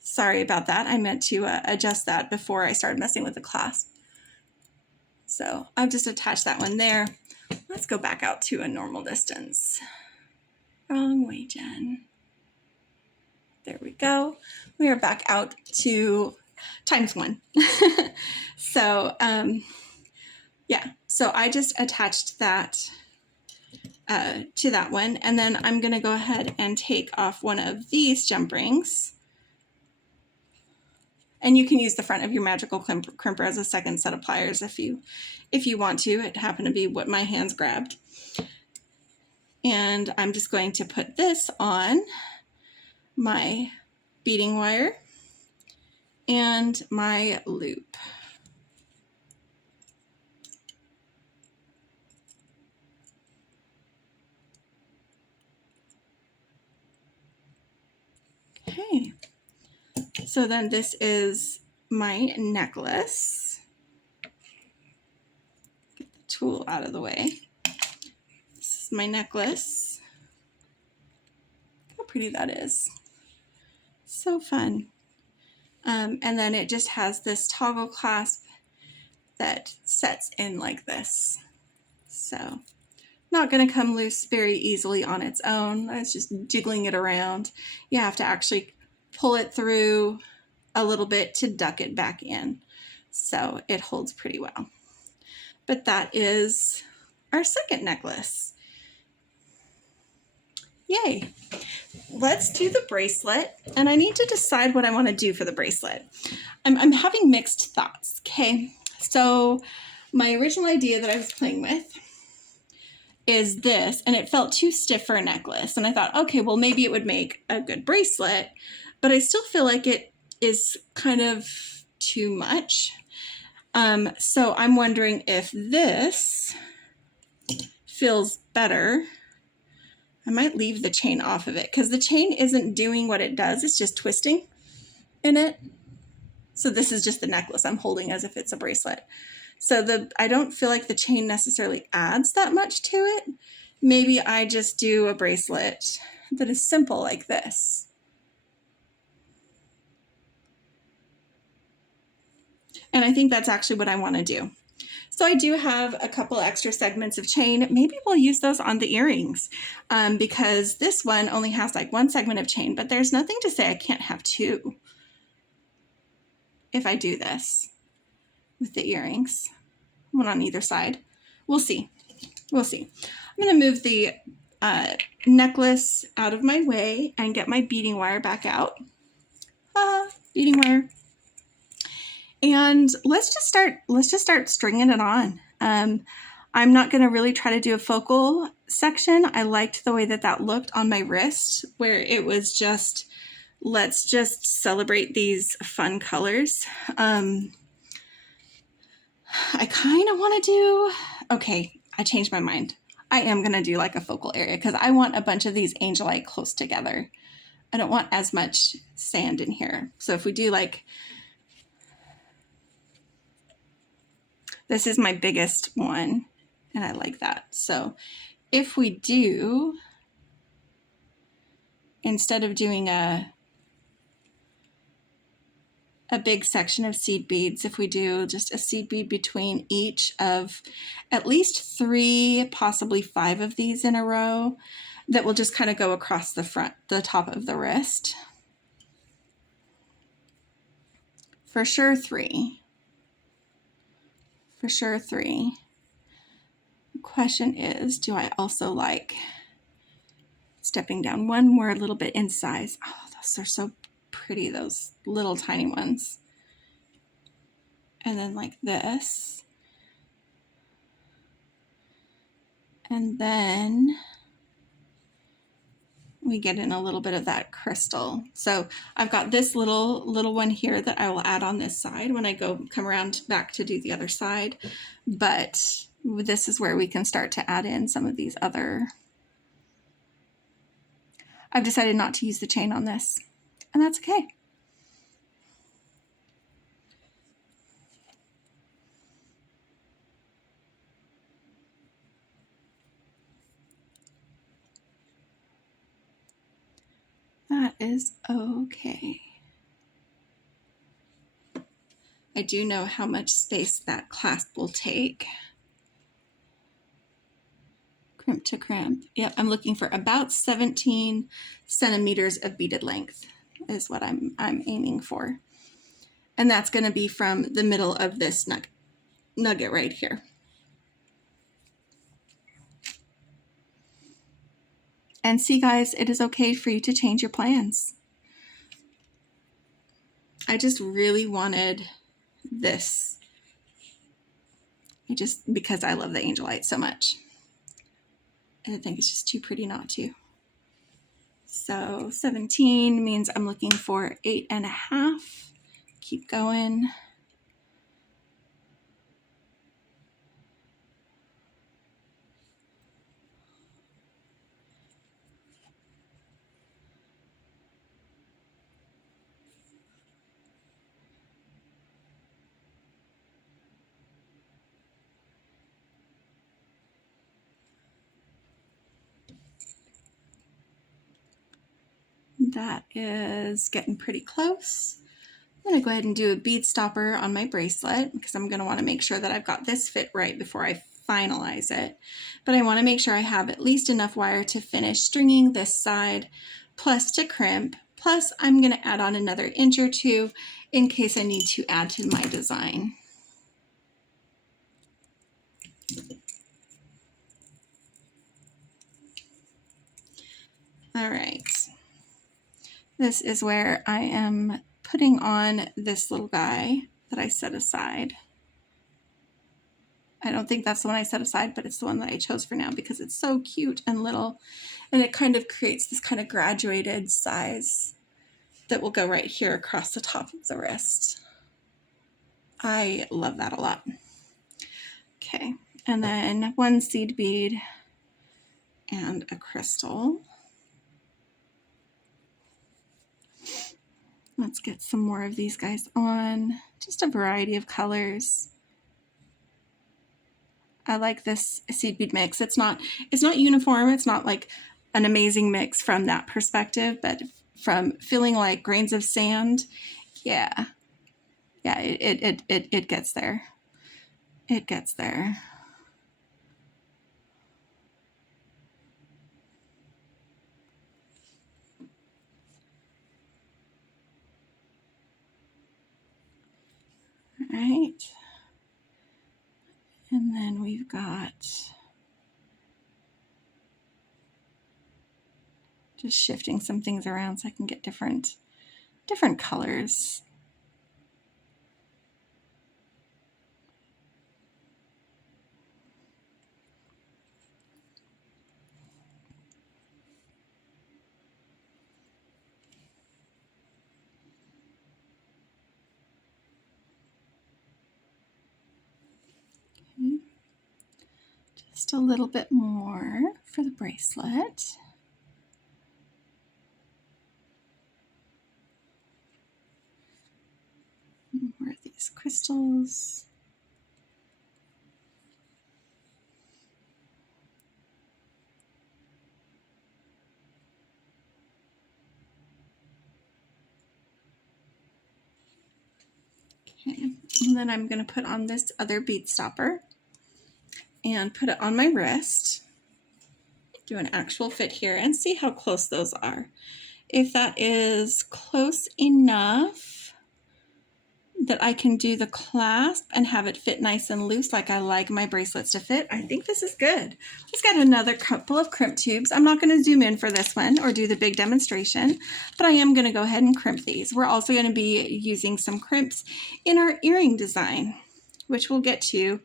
Sorry about that. I meant to adjust that before I started messing with the clasp. So I've just attached that one there. Let's go back out to a normal distance. Wrong way, Jen. There we go. We are back out to ×1. So, yeah, so I just attached that to that one. And then I'm going to go ahead and take off one of these jump rings. And you can use the front of your magical crimper as a second set of pliers if you want to. It happened to be what my hands grabbed. And I'm just going to put this on my beading wire and my loop. Okay. So then this is my necklace. Get the tool out of the way. This is my necklace. How pretty that is. So fun. And then it just has this toggle clasp that sets in like this. So not going to come loose very easily on its own. It's just jiggling it around. You have to actually pull it through a little bit to duck it back in. So it holds pretty well. But that is our second necklace. Yay. Let's do the bracelet. And I need to decide what I want to do for the bracelet. I'm having mixed thoughts. Okay. So my original idea that I was playing with is this, and it felt too stiff for a necklace. And I thought, okay, well, maybe it would make a good bracelet, but I still feel like it is kind of too much. So I'm wondering if this feels better. I might leave the chain off of it because the chain isn't doing what it does. It's just twisting in it. So this is just the necklace I'm holding as if it's a bracelet. So I don't feel like the chain necessarily adds that much to it. Maybe I just do a bracelet that is simple like this. And I think that's actually what I want to do. So I do have a couple extra segments of chain. Maybe we'll use those on the earrings because this one only has like one segment of chain, but there's nothing to say I can't have two if I do this with the earrings, one on either side. We'll see. We'll see. I'm going to move the necklace out of my way and get my beading wire back out. Beading wire. And let's just start stringing it on. I'm not going to really try to do a focal section. I liked the way that looked on my wrist, where it was just, let's just celebrate these fun colors. I kind of want to do, okay, I changed my mind. I am going to do like a focal area because I want a bunch of these Angelite close together. I don't want as much sand in here. So if we do like, this is my biggest one and I like that. So if we do, instead of doing a big section of seed beads, if we do just a seed bead between each of at least 3, possibly 5 of these in a row, that will just kind of go across the top of the wrist. For sure 3. For sure 3. The question is, do I also like stepping down one more a little bit in size? Oh, those are so pretty, those little tiny ones. And then like this. And then we get in a little bit of that crystal. So I've got this little one here that I will add on this side when I come around back to do the other side. But this is where we can start to add in some of these other. I've decided not to use the chain on this, and that's okay. That is okay. I do know how much space that clasp will take. Crimp to crimp. Yep, I'm looking for about 17 centimeters of beaded length is what I'm aiming for. And that's going to be from the middle of this nugget right here. And see, guys, it is okay for you to change your plans. I just really wanted this. Because I love the Angelite so much. And I think it's just too pretty not to. So 17 means I'm looking for 8.5. Keep going. That is getting pretty close. I'm going to go ahead and do a bead stopper on my bracelet because I'm going to want to make sure that I've got this fit right before I finalize it. But I want to make sure I have at least enough wire to finish stringing this side, plus to crimp, plus I'm going to add on another inch or 2 in case I need to add to my design. All right. This is where I am putting on this little guy that I set aside. I don't think that's the one I set aside, but it's the one that I chose for now because it's so cute and little, and it kind of creates this kind of graduated size that will go right here across the top of the wrist. I love that a lot. Okay, and then one seed bead and a crystal. Let's get some more of these guys on, just a variety of colors. I like this seed bead mix. It's not uniform. It's not like an amazing mix from that perspective, but from feeling like grains of sand, yeah. Yeah, it gets there. It gets there. All right. And then we've got just shifting some things around so I can get different colors. Okay. Just a little bit more for the bracelet. More of these crystals. Okay, and then I'm going to put on this other bead stopper and put it on my wrist. Do an actual fit here and see how close those are. If that is close enough that I can do the clasp and have it fit nice and loose like I like my bracelets to fit, I think this is good. Let's get another couple of crimp tubes. I'm not going to zoom in for this one or do the big demonstration, but I am going to go ahead and crimp these. We're also going to be using some crimps in our earring design, which we'll get to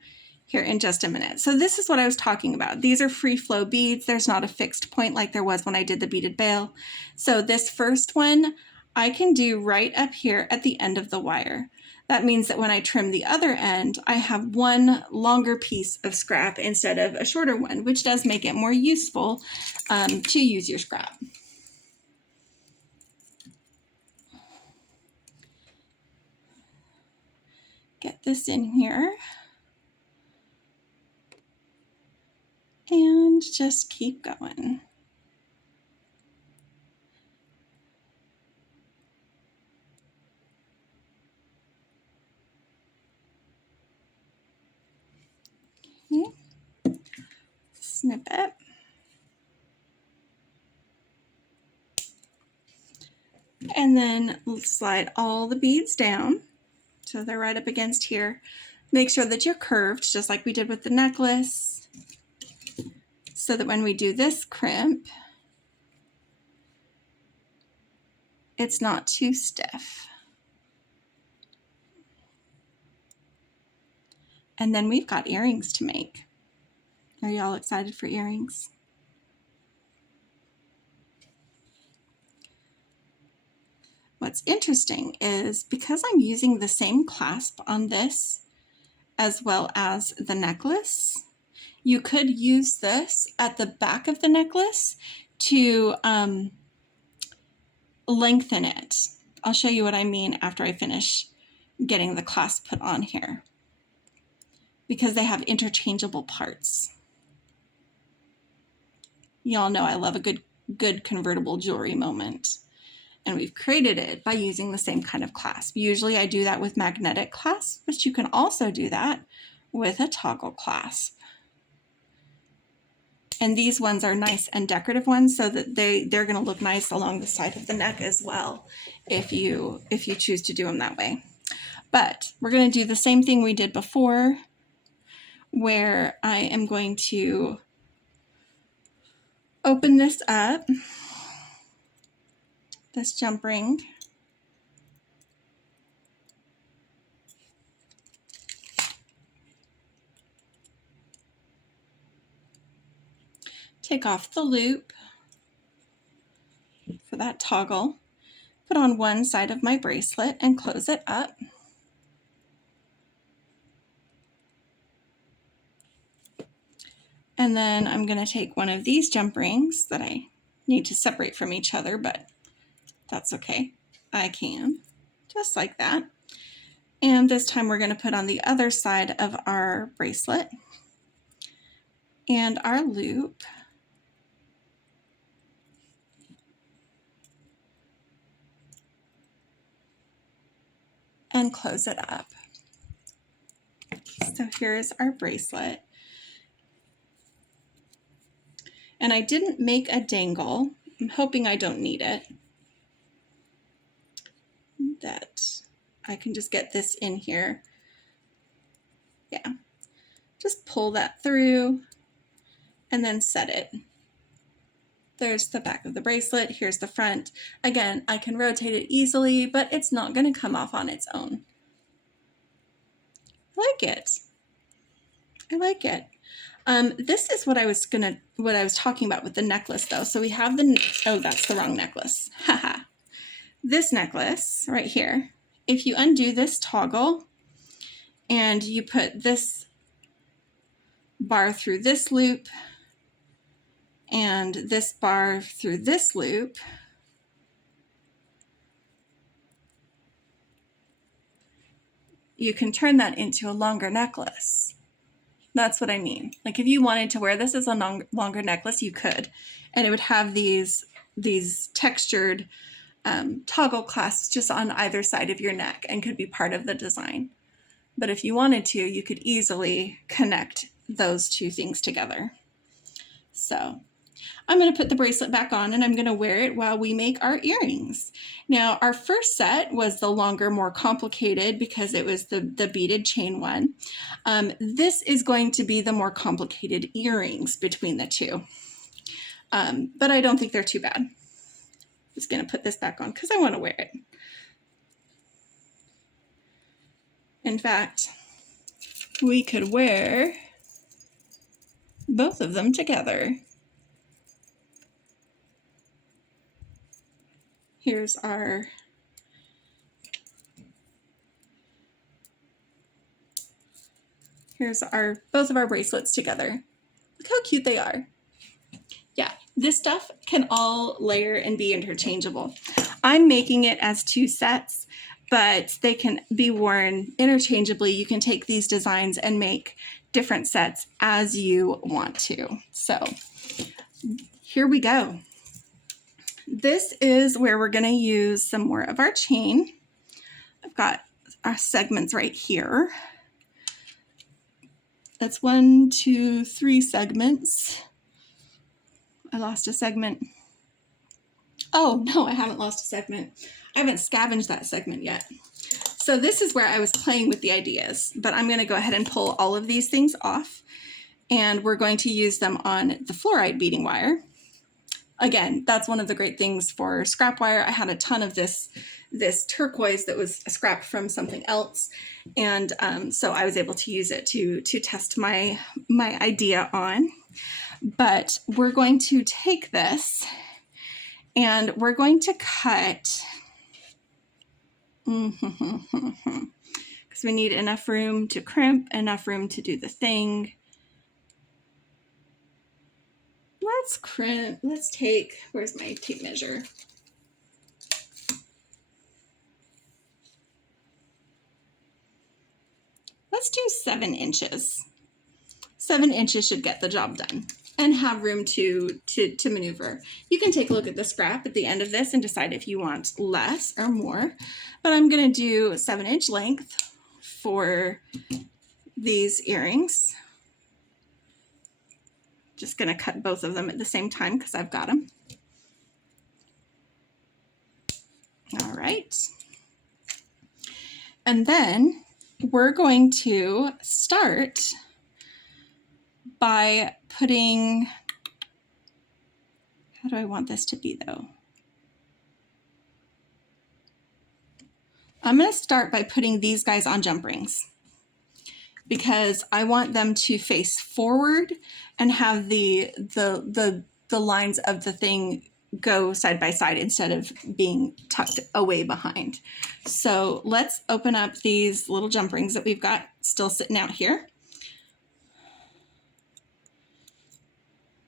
here in just a minute. So this is what I was talking about. These are free flow beads. There's not a fixed point like there was when I did the beaded bail. So this first one I can do right up here at the end of the wire. That means that when I trim the other end, I have one longer piece of scrap instead of a shorter one, which does make it more useful to use your scrap. Get this in here. And just keep going. Okay. Snip it. And then slide all the beads down so they're right up against here. Make sure that you're curved, just like we did with the necklace, so that when we do this crimp, it's not too stiff. And then we've got earrings to make. Are y'all excited for earrings? What's interesting is because I'm using the same clasp on this as well as the necklace, you could use this at the back of the necklace to lengthen it. I'll show you what I mean after I finish getting the clasp put on here, because they have interchangeable parts. Y'all know I love a good convertible jewelry moment. And we've created it by using the same kind of clasp. Usually I do that with magnetic clasp, but you can also do that with a toggle clasp. And these ones are nice and decorative ones, so that they're going to look nice along the side of the neck as well, if you choose to do them that way. But we're going to do the same thing we did before, where I am going to open this up, this jump ring. Take off the loop for that toggle, put on one side of my bracelet and close it up. And then I'm going to take one of these jump rings that I need to separate from each other, but that's okay. I can, just like that. And this time we're going to put on the other side of our bracelet. and our loop. And close it up. So here's our bracelet. And I didn't make a dangle. I'm hoping I don't need it. That I can just get this in here. Yeah. Just pull that through and then set it. There's the back of the bracelet. Here's the front. Again, I can rotate it easily, but it's not going to come off on its own. I like it. I like it. This is what I was talking about with the necklace though. So we have oh, that's the wrong necklace. Haha. This necklace right here. If you undo this toggle and you put this bar through this loop and this bar through this loop, you can turn that into a longer necklace. That's what I mean. Like if you wanted to wear this as a longer necklace, you could, and it would have these textured toggle clasps just on either side of your neck and could be part of the design. But if you wanted to, you could easily connect those two things together. So I'm going to put the bracelet back on and I'm going to wear it while we make our earrings. Now, our first set was the longer, more complicated because it was the beaded chain one. This is going to be the more complicated earrings between the two. But I don't think they're too bad. I'm just going to put this back on because I want to wear it. In fact, we could wear both of them together. Here's both of our bracelets together. Look how cute they are. Yeah, this stuff can all layer and be interchangeable. I'm making it as 2 sets, but they can be worn interchangeably. You can take these designs and make different sets as you want to. So here we go. This is where we're going to use some more of our chain. I've got our segments right here. That's 1, 2, 3 segments. I lost a segment. Oh, no, I haven't lost a segment. I haven't scavenged that segment yet. So this is where I was playing with the ideas, but I'm going to go ahead and pull all of these things off, and we're going to use them on the fluoride beading wire. Again, that's one of the great things for scrap wire. I had a ton of this turquoise that was a scrap from something else, and so I was able to use it to test my idea on. But we're going to take this and we're going to cut, because we need enough room to crimp, enough room to do the thing. Let's crimp, let's take, where's my tape measure? Let's do 7 inches. 7 inches should get the job done and have room to maneuver. You can take a look at the scrap at the end of this and decide if you want less or more, but I'm gonna do 7-inch length for these earrings. Just gonna cut both of them at the same time because I've got them. All right. And then we're going to start by putting, how do I want this to be though? I'm going to start by putting these guys on jump rings because I want them to face forward and have the lines of the thing go side by side instead of being tucked away behind. So let's open up these little jump rings that we've got still sitting out here.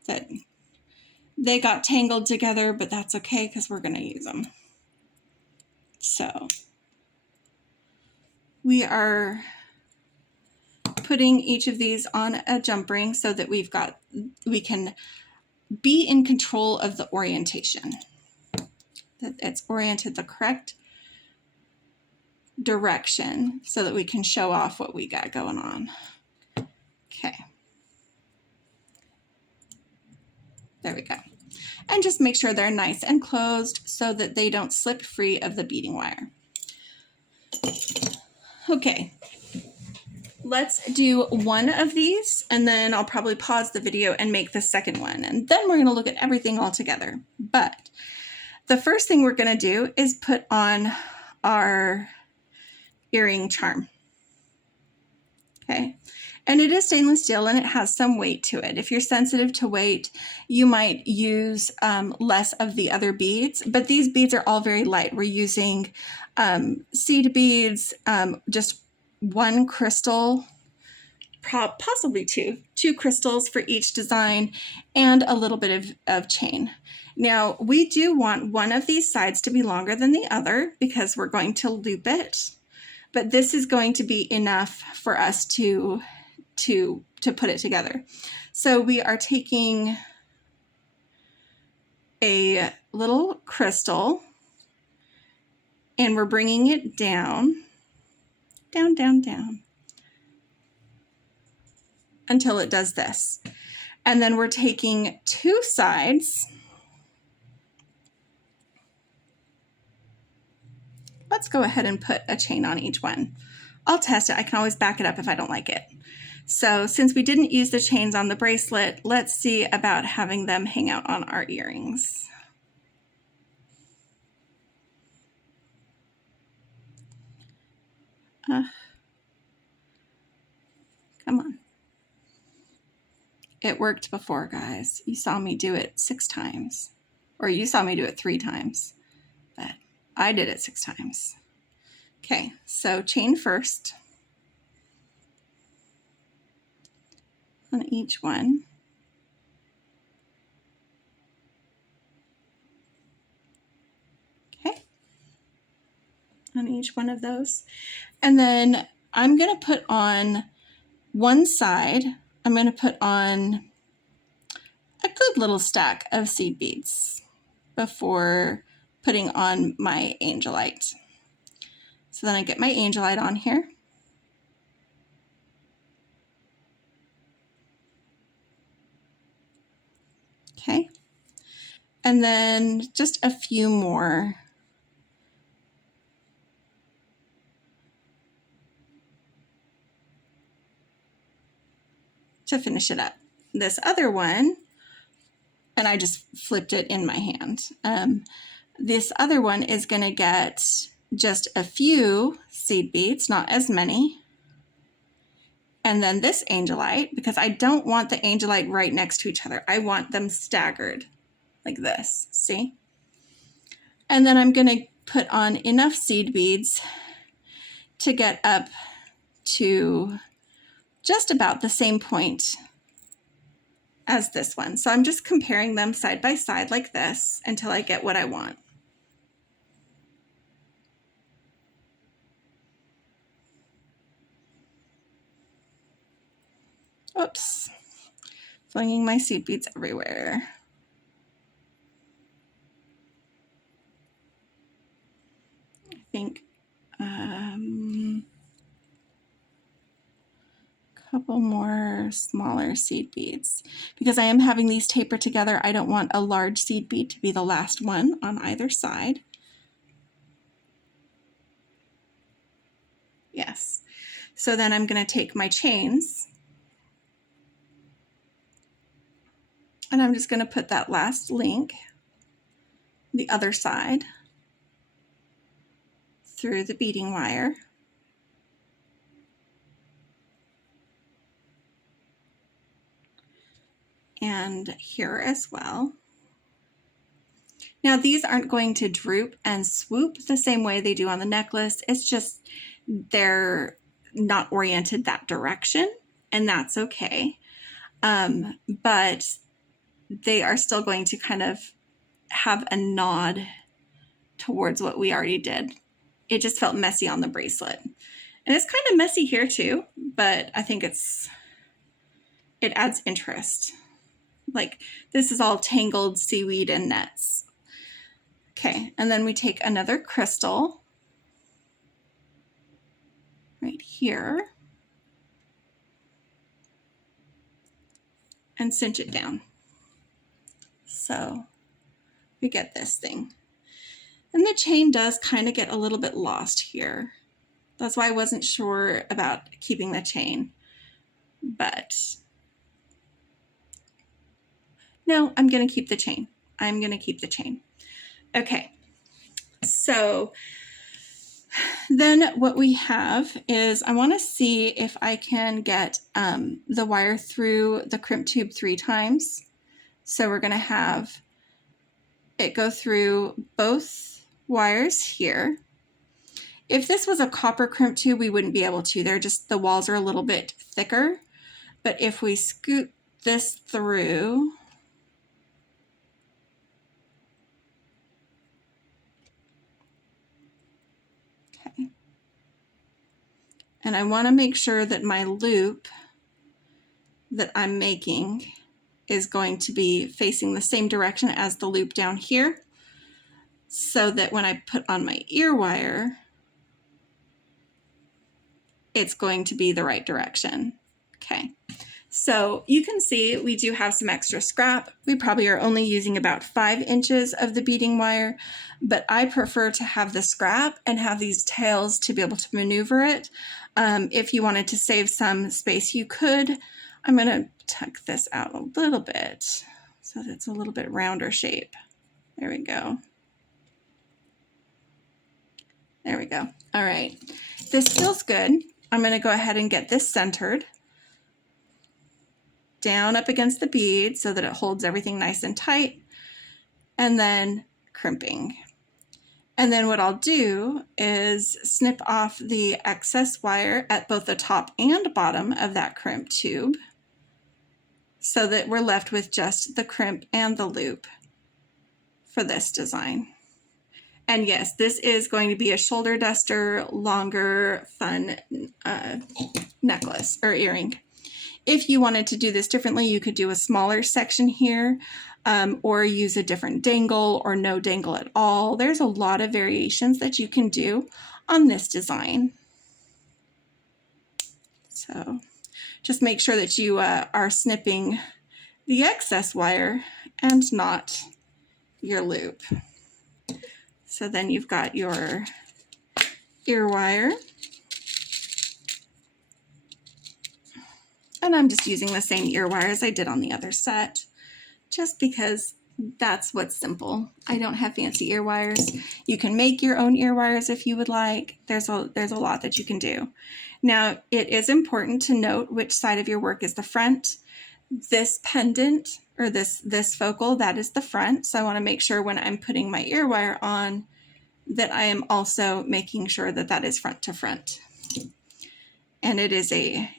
That they got tangled together, but that's okay because we're going to use them. So we are putting each of these on a jump ring so that we can be in control of the orientation, that it's oriented the correct direction so that we can show off what we got going on. Okay. There we go. And just make sure they're nice and closed so that they don't slip free of the beading wire. Okay. Let's do one of these and then I'll probably pause the video and make the second one. And then we're going to look at everything all together. But the first thing we're going to do is put on our earring charm. Okay. And it is stainless steel and it has some weight to it. If you're sensitive to weight, you might use less of the other beads, but these beads are all very light. We're using seed beads, just one crystal, possibly two crystals for each design, and a little bit of chain. Now, we do want one of these sides to be longer than the other because we're going to loop it, but this is going to be enough for us to put it together. So we are taking a little crystal and we're bringing it down, down, down, down until it does this. And then we're taking two sides. Let's go ahead and put a chain on each one. I'll test it. I can always back it up if I don't like it. So since we didn't use the chains on the bracelet, let's see about having them hang out on our earrings. Come on. It worked before, guys. You saw me do it 6 times. Or you saw me do it 3 times. But I did it 6 times. Okay, so chain first on each one. Okay, on each one of those. And then I'm going to put on one side, I'm going to put on a good little stack of seed beads before putting on my Angelite. So then I get my Angelite on here. Okay. And then just a few more. To finish it up. This other one, and I just flipped it in my hand. This other one is going to get just a few seed beads, not as many. And then this Angelite, because I don't want the Angelite right next to each other. I want them staggered like this, see? And then I'm going to put on enough seed beads to get up to just about the same point as this one. So I'm just comparing them side by side like this until I get what I want. Oops, flinging my seed beads everywhere. I think couple more smaller seed beads. Because I am having these taper together, I don't want a large seed bead to be the last one on either side. Yes. So then I'm going to take my chains and I'm just going to put that last link, the other side, through the beading wire. And here as well. Now these aren't going to droop and swoop the same way they do on the necklace. It's just they're not oriented that direction, and that's okay. But they are still going to kind of have a nod towards what we already did. It just felt messy on the bracelet. And it's kind of messy here too, but I think it adds interest. Like this is all tangled seaweed and nets. Okay, and then we take another crystal right here and cinch it down. So we get this thing. And the chain does kind of get a little bit lost here. That's why I wasn't sure about keeping the chain. But no, I'm going to keep the chain. I'm going to keep the chain. Okay. So then what we have is I want to see if I can get the wire through the crimp tube 3 times. So we're going to have it go through both wires here. If this was a copper crimp tube, we wouldn't be able to. The walls are a little bit thicker. But if we scoot this through, okay, and I want to make sure that my loop that I'm making is going to be facing the same direction as the loop down here, so that when I put on my ear wire, it's going to be the right direction. Okay, so you can see we do have some extra scrap. We probably are only using about 5 inches of the beading wire, but I prefer to have the scrap and have these tails to be able to maneuver it. If you wanted to save some space, you could. I'm going to tuck this out a little bit so that it's a little bit rounder shape. There we go. There we go. All right, this feels good. I'm going to go ahead and get this centered down up against the bead so that it holds everything nice and tight, and then crimping. And then what I'll do is snip off the excess wire at both the top and bottom of that crimp tube so that we're left with just the crimp and the loop for this design. And yes, this is going to be a shoulder duster, longer, fun necklace or earring. If you wanted to do this differently, you could do a smaller section here, or use a different dangle or no dangle at all. There's a lot of variations that you can do on this design. So just make sure that you are snipping the excess wire and not your loop. So then you've got your ear wire. And I'm just using the same ear wire as I did on the other set, just because that's what's simple. I don't have fancy ear wires. You can make your own ear wires if you would like. There's a lot that you can do. Now, it is important to note which side of your work is the front. This pendant, or this focal, that is the front. So I want to make sure when I'm putting my ear wire on that I am also making sure that that is front to front. And it is a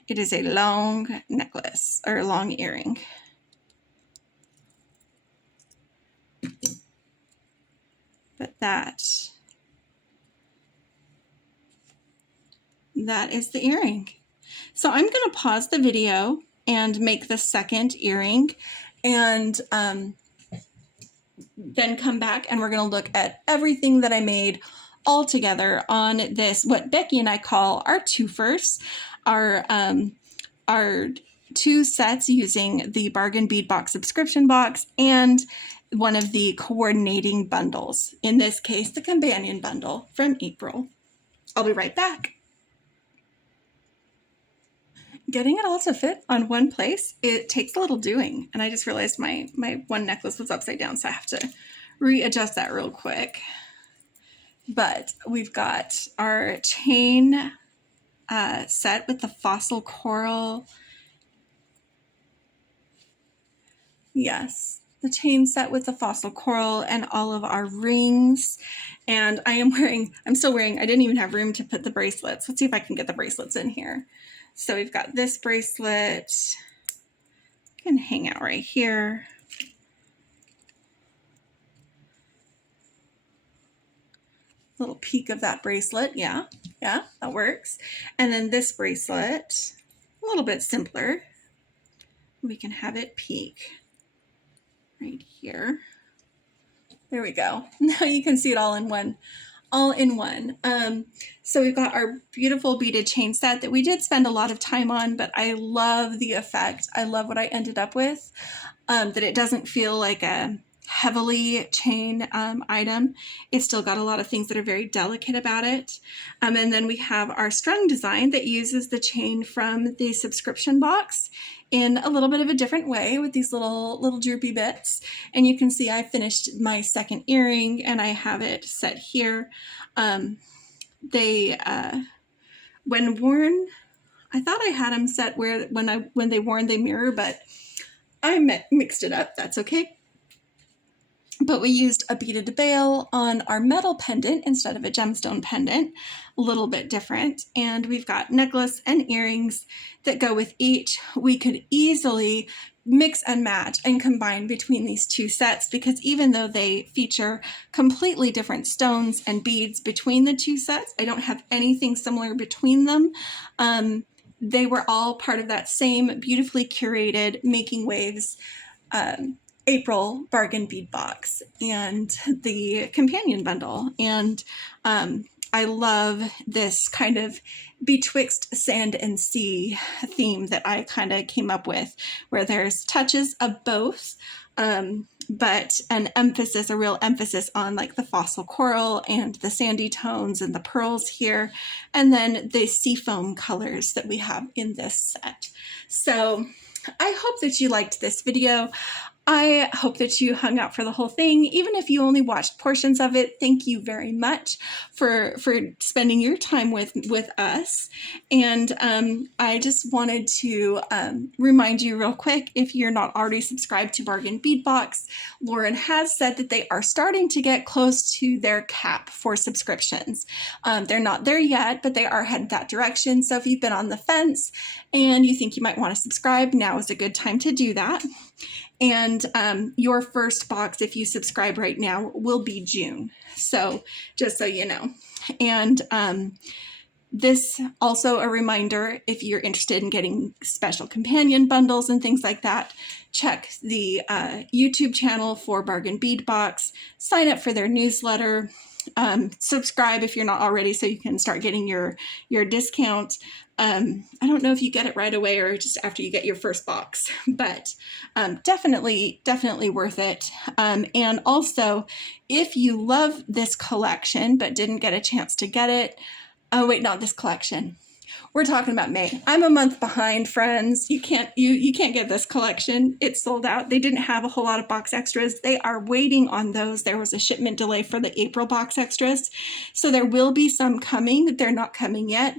long necklace or long earring. But that is the earring. So I'm going to pause the video and make the second earring, and then come back and we're going to look at everything that I made all together on this, what Becky and I call our twofers, our 2 sets using the Bargain Bead Box subscription box and one of the coordinating bundles, in this case the companion bundle from April. I'll be right back. Getting it all to fit on one place, it takes a little doing, and I just realized my one necklace was upside down, so I have to readjust that real quick. But we've got our chain set with the fossil coral. Yes, the chain set with the fossil coral and all of our rings. And I'm still wearing, I didn't even have room to put the bracelets. Let's see if I can get the bracelets in here. So we've got this bracelet, can hang out right here. Little peek of that bracelet, yeah. Yeah, that works. And then this bracelet, a little bit simpler. We can have it peek right here. There we go. Now you can see it all in one. So we've got our beautiful beaded chain set that we did spend a lot of time on, but I love the effect. I love what I ended up with, that it doesn't feel like a heavily chain item. It's still got a lot of things that are very delicate about it. And then we have our strung design that uses the chain from the subscription box in a little bit of a different way with these little droopy bits. And you can see I finished my second earring and I have it set here. When worn, I thought I had them set where when they worn they mirror, but I mixed it up. That's okay. But we used a beaded bail on our metal pendant instead of a gemstone pendant, a little bit different. And we've got necklace and earrings that go with each. We could easily mix and match and combine between these two sets, because even though they feature completely different stones and beads between the two sets, I don't have anything similar between them. They were all part of that same beautifully curated Making Waves April Bargain Bead Box and the companion bundle. And I love this kind of Betwixt Sand and Sea theme that I kind of came up with, where there's touches of both, but a real emphasis on like the fossil coral and the sandy tones and the pearls here, and then the seafoam colors that we have in this set. So I hope that you liked this video. I hope that you hung out for the whole thing. Even if you only watched portions of it, thank you very much for spending your time with us. And I just wanted to remind you real quick, if you're not already subscribed to Bargain Bead Box, Lauren has said that they are starting to get close to their cap for subscriptions. They're not there yet, but they are headed that direction. So if you've been on the fence and you think you might want to subscribe, now is a good time to do that. And your first box, if you subscribe right now, will be June. So just so you know. And this also a reminder, if you're interested in getting special companion bundles and things like that, check the YouTube channel for Bargain Bead Box, sign up for their newsletter, subscribe if you're not already so you can start getting your discount. I don't know if you get it right away or just after you get your first box, but definitely worth it. And also, if you love this collection but didn't get a chance to get it, oh wait, not this collection. We're talking about May. I'm a month behind, friends. You can't get this collection. It's sold out. They didn't have a whole lot of box extras. They are waiting on those. There was a shipment delay for the April box extras. So there will be some coming. They're not coming yet.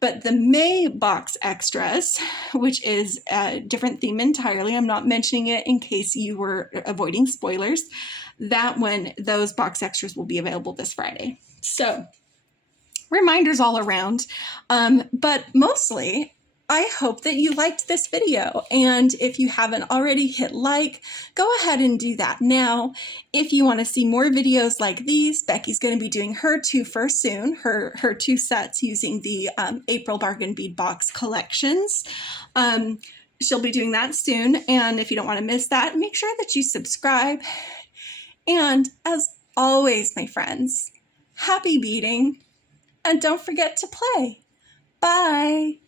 But the May box extras, which is a different theme entirely, I'm not mentioning it in case you were avoiding spoilers, those box extras will be available this Friday. So reminders all around, but mostly I hope that you liked this video, and if you haven't already hit like, go ahead and do that now. If you want to see more videos like these, Becky's going to be doing her two first soon, her two sets using the April Bargain Bead Box collections. She'll be doing that soon, and if you don't want to miss that, make sure that you subscribe. And as always, my friends, happy beading. And don't forget to play. Bye.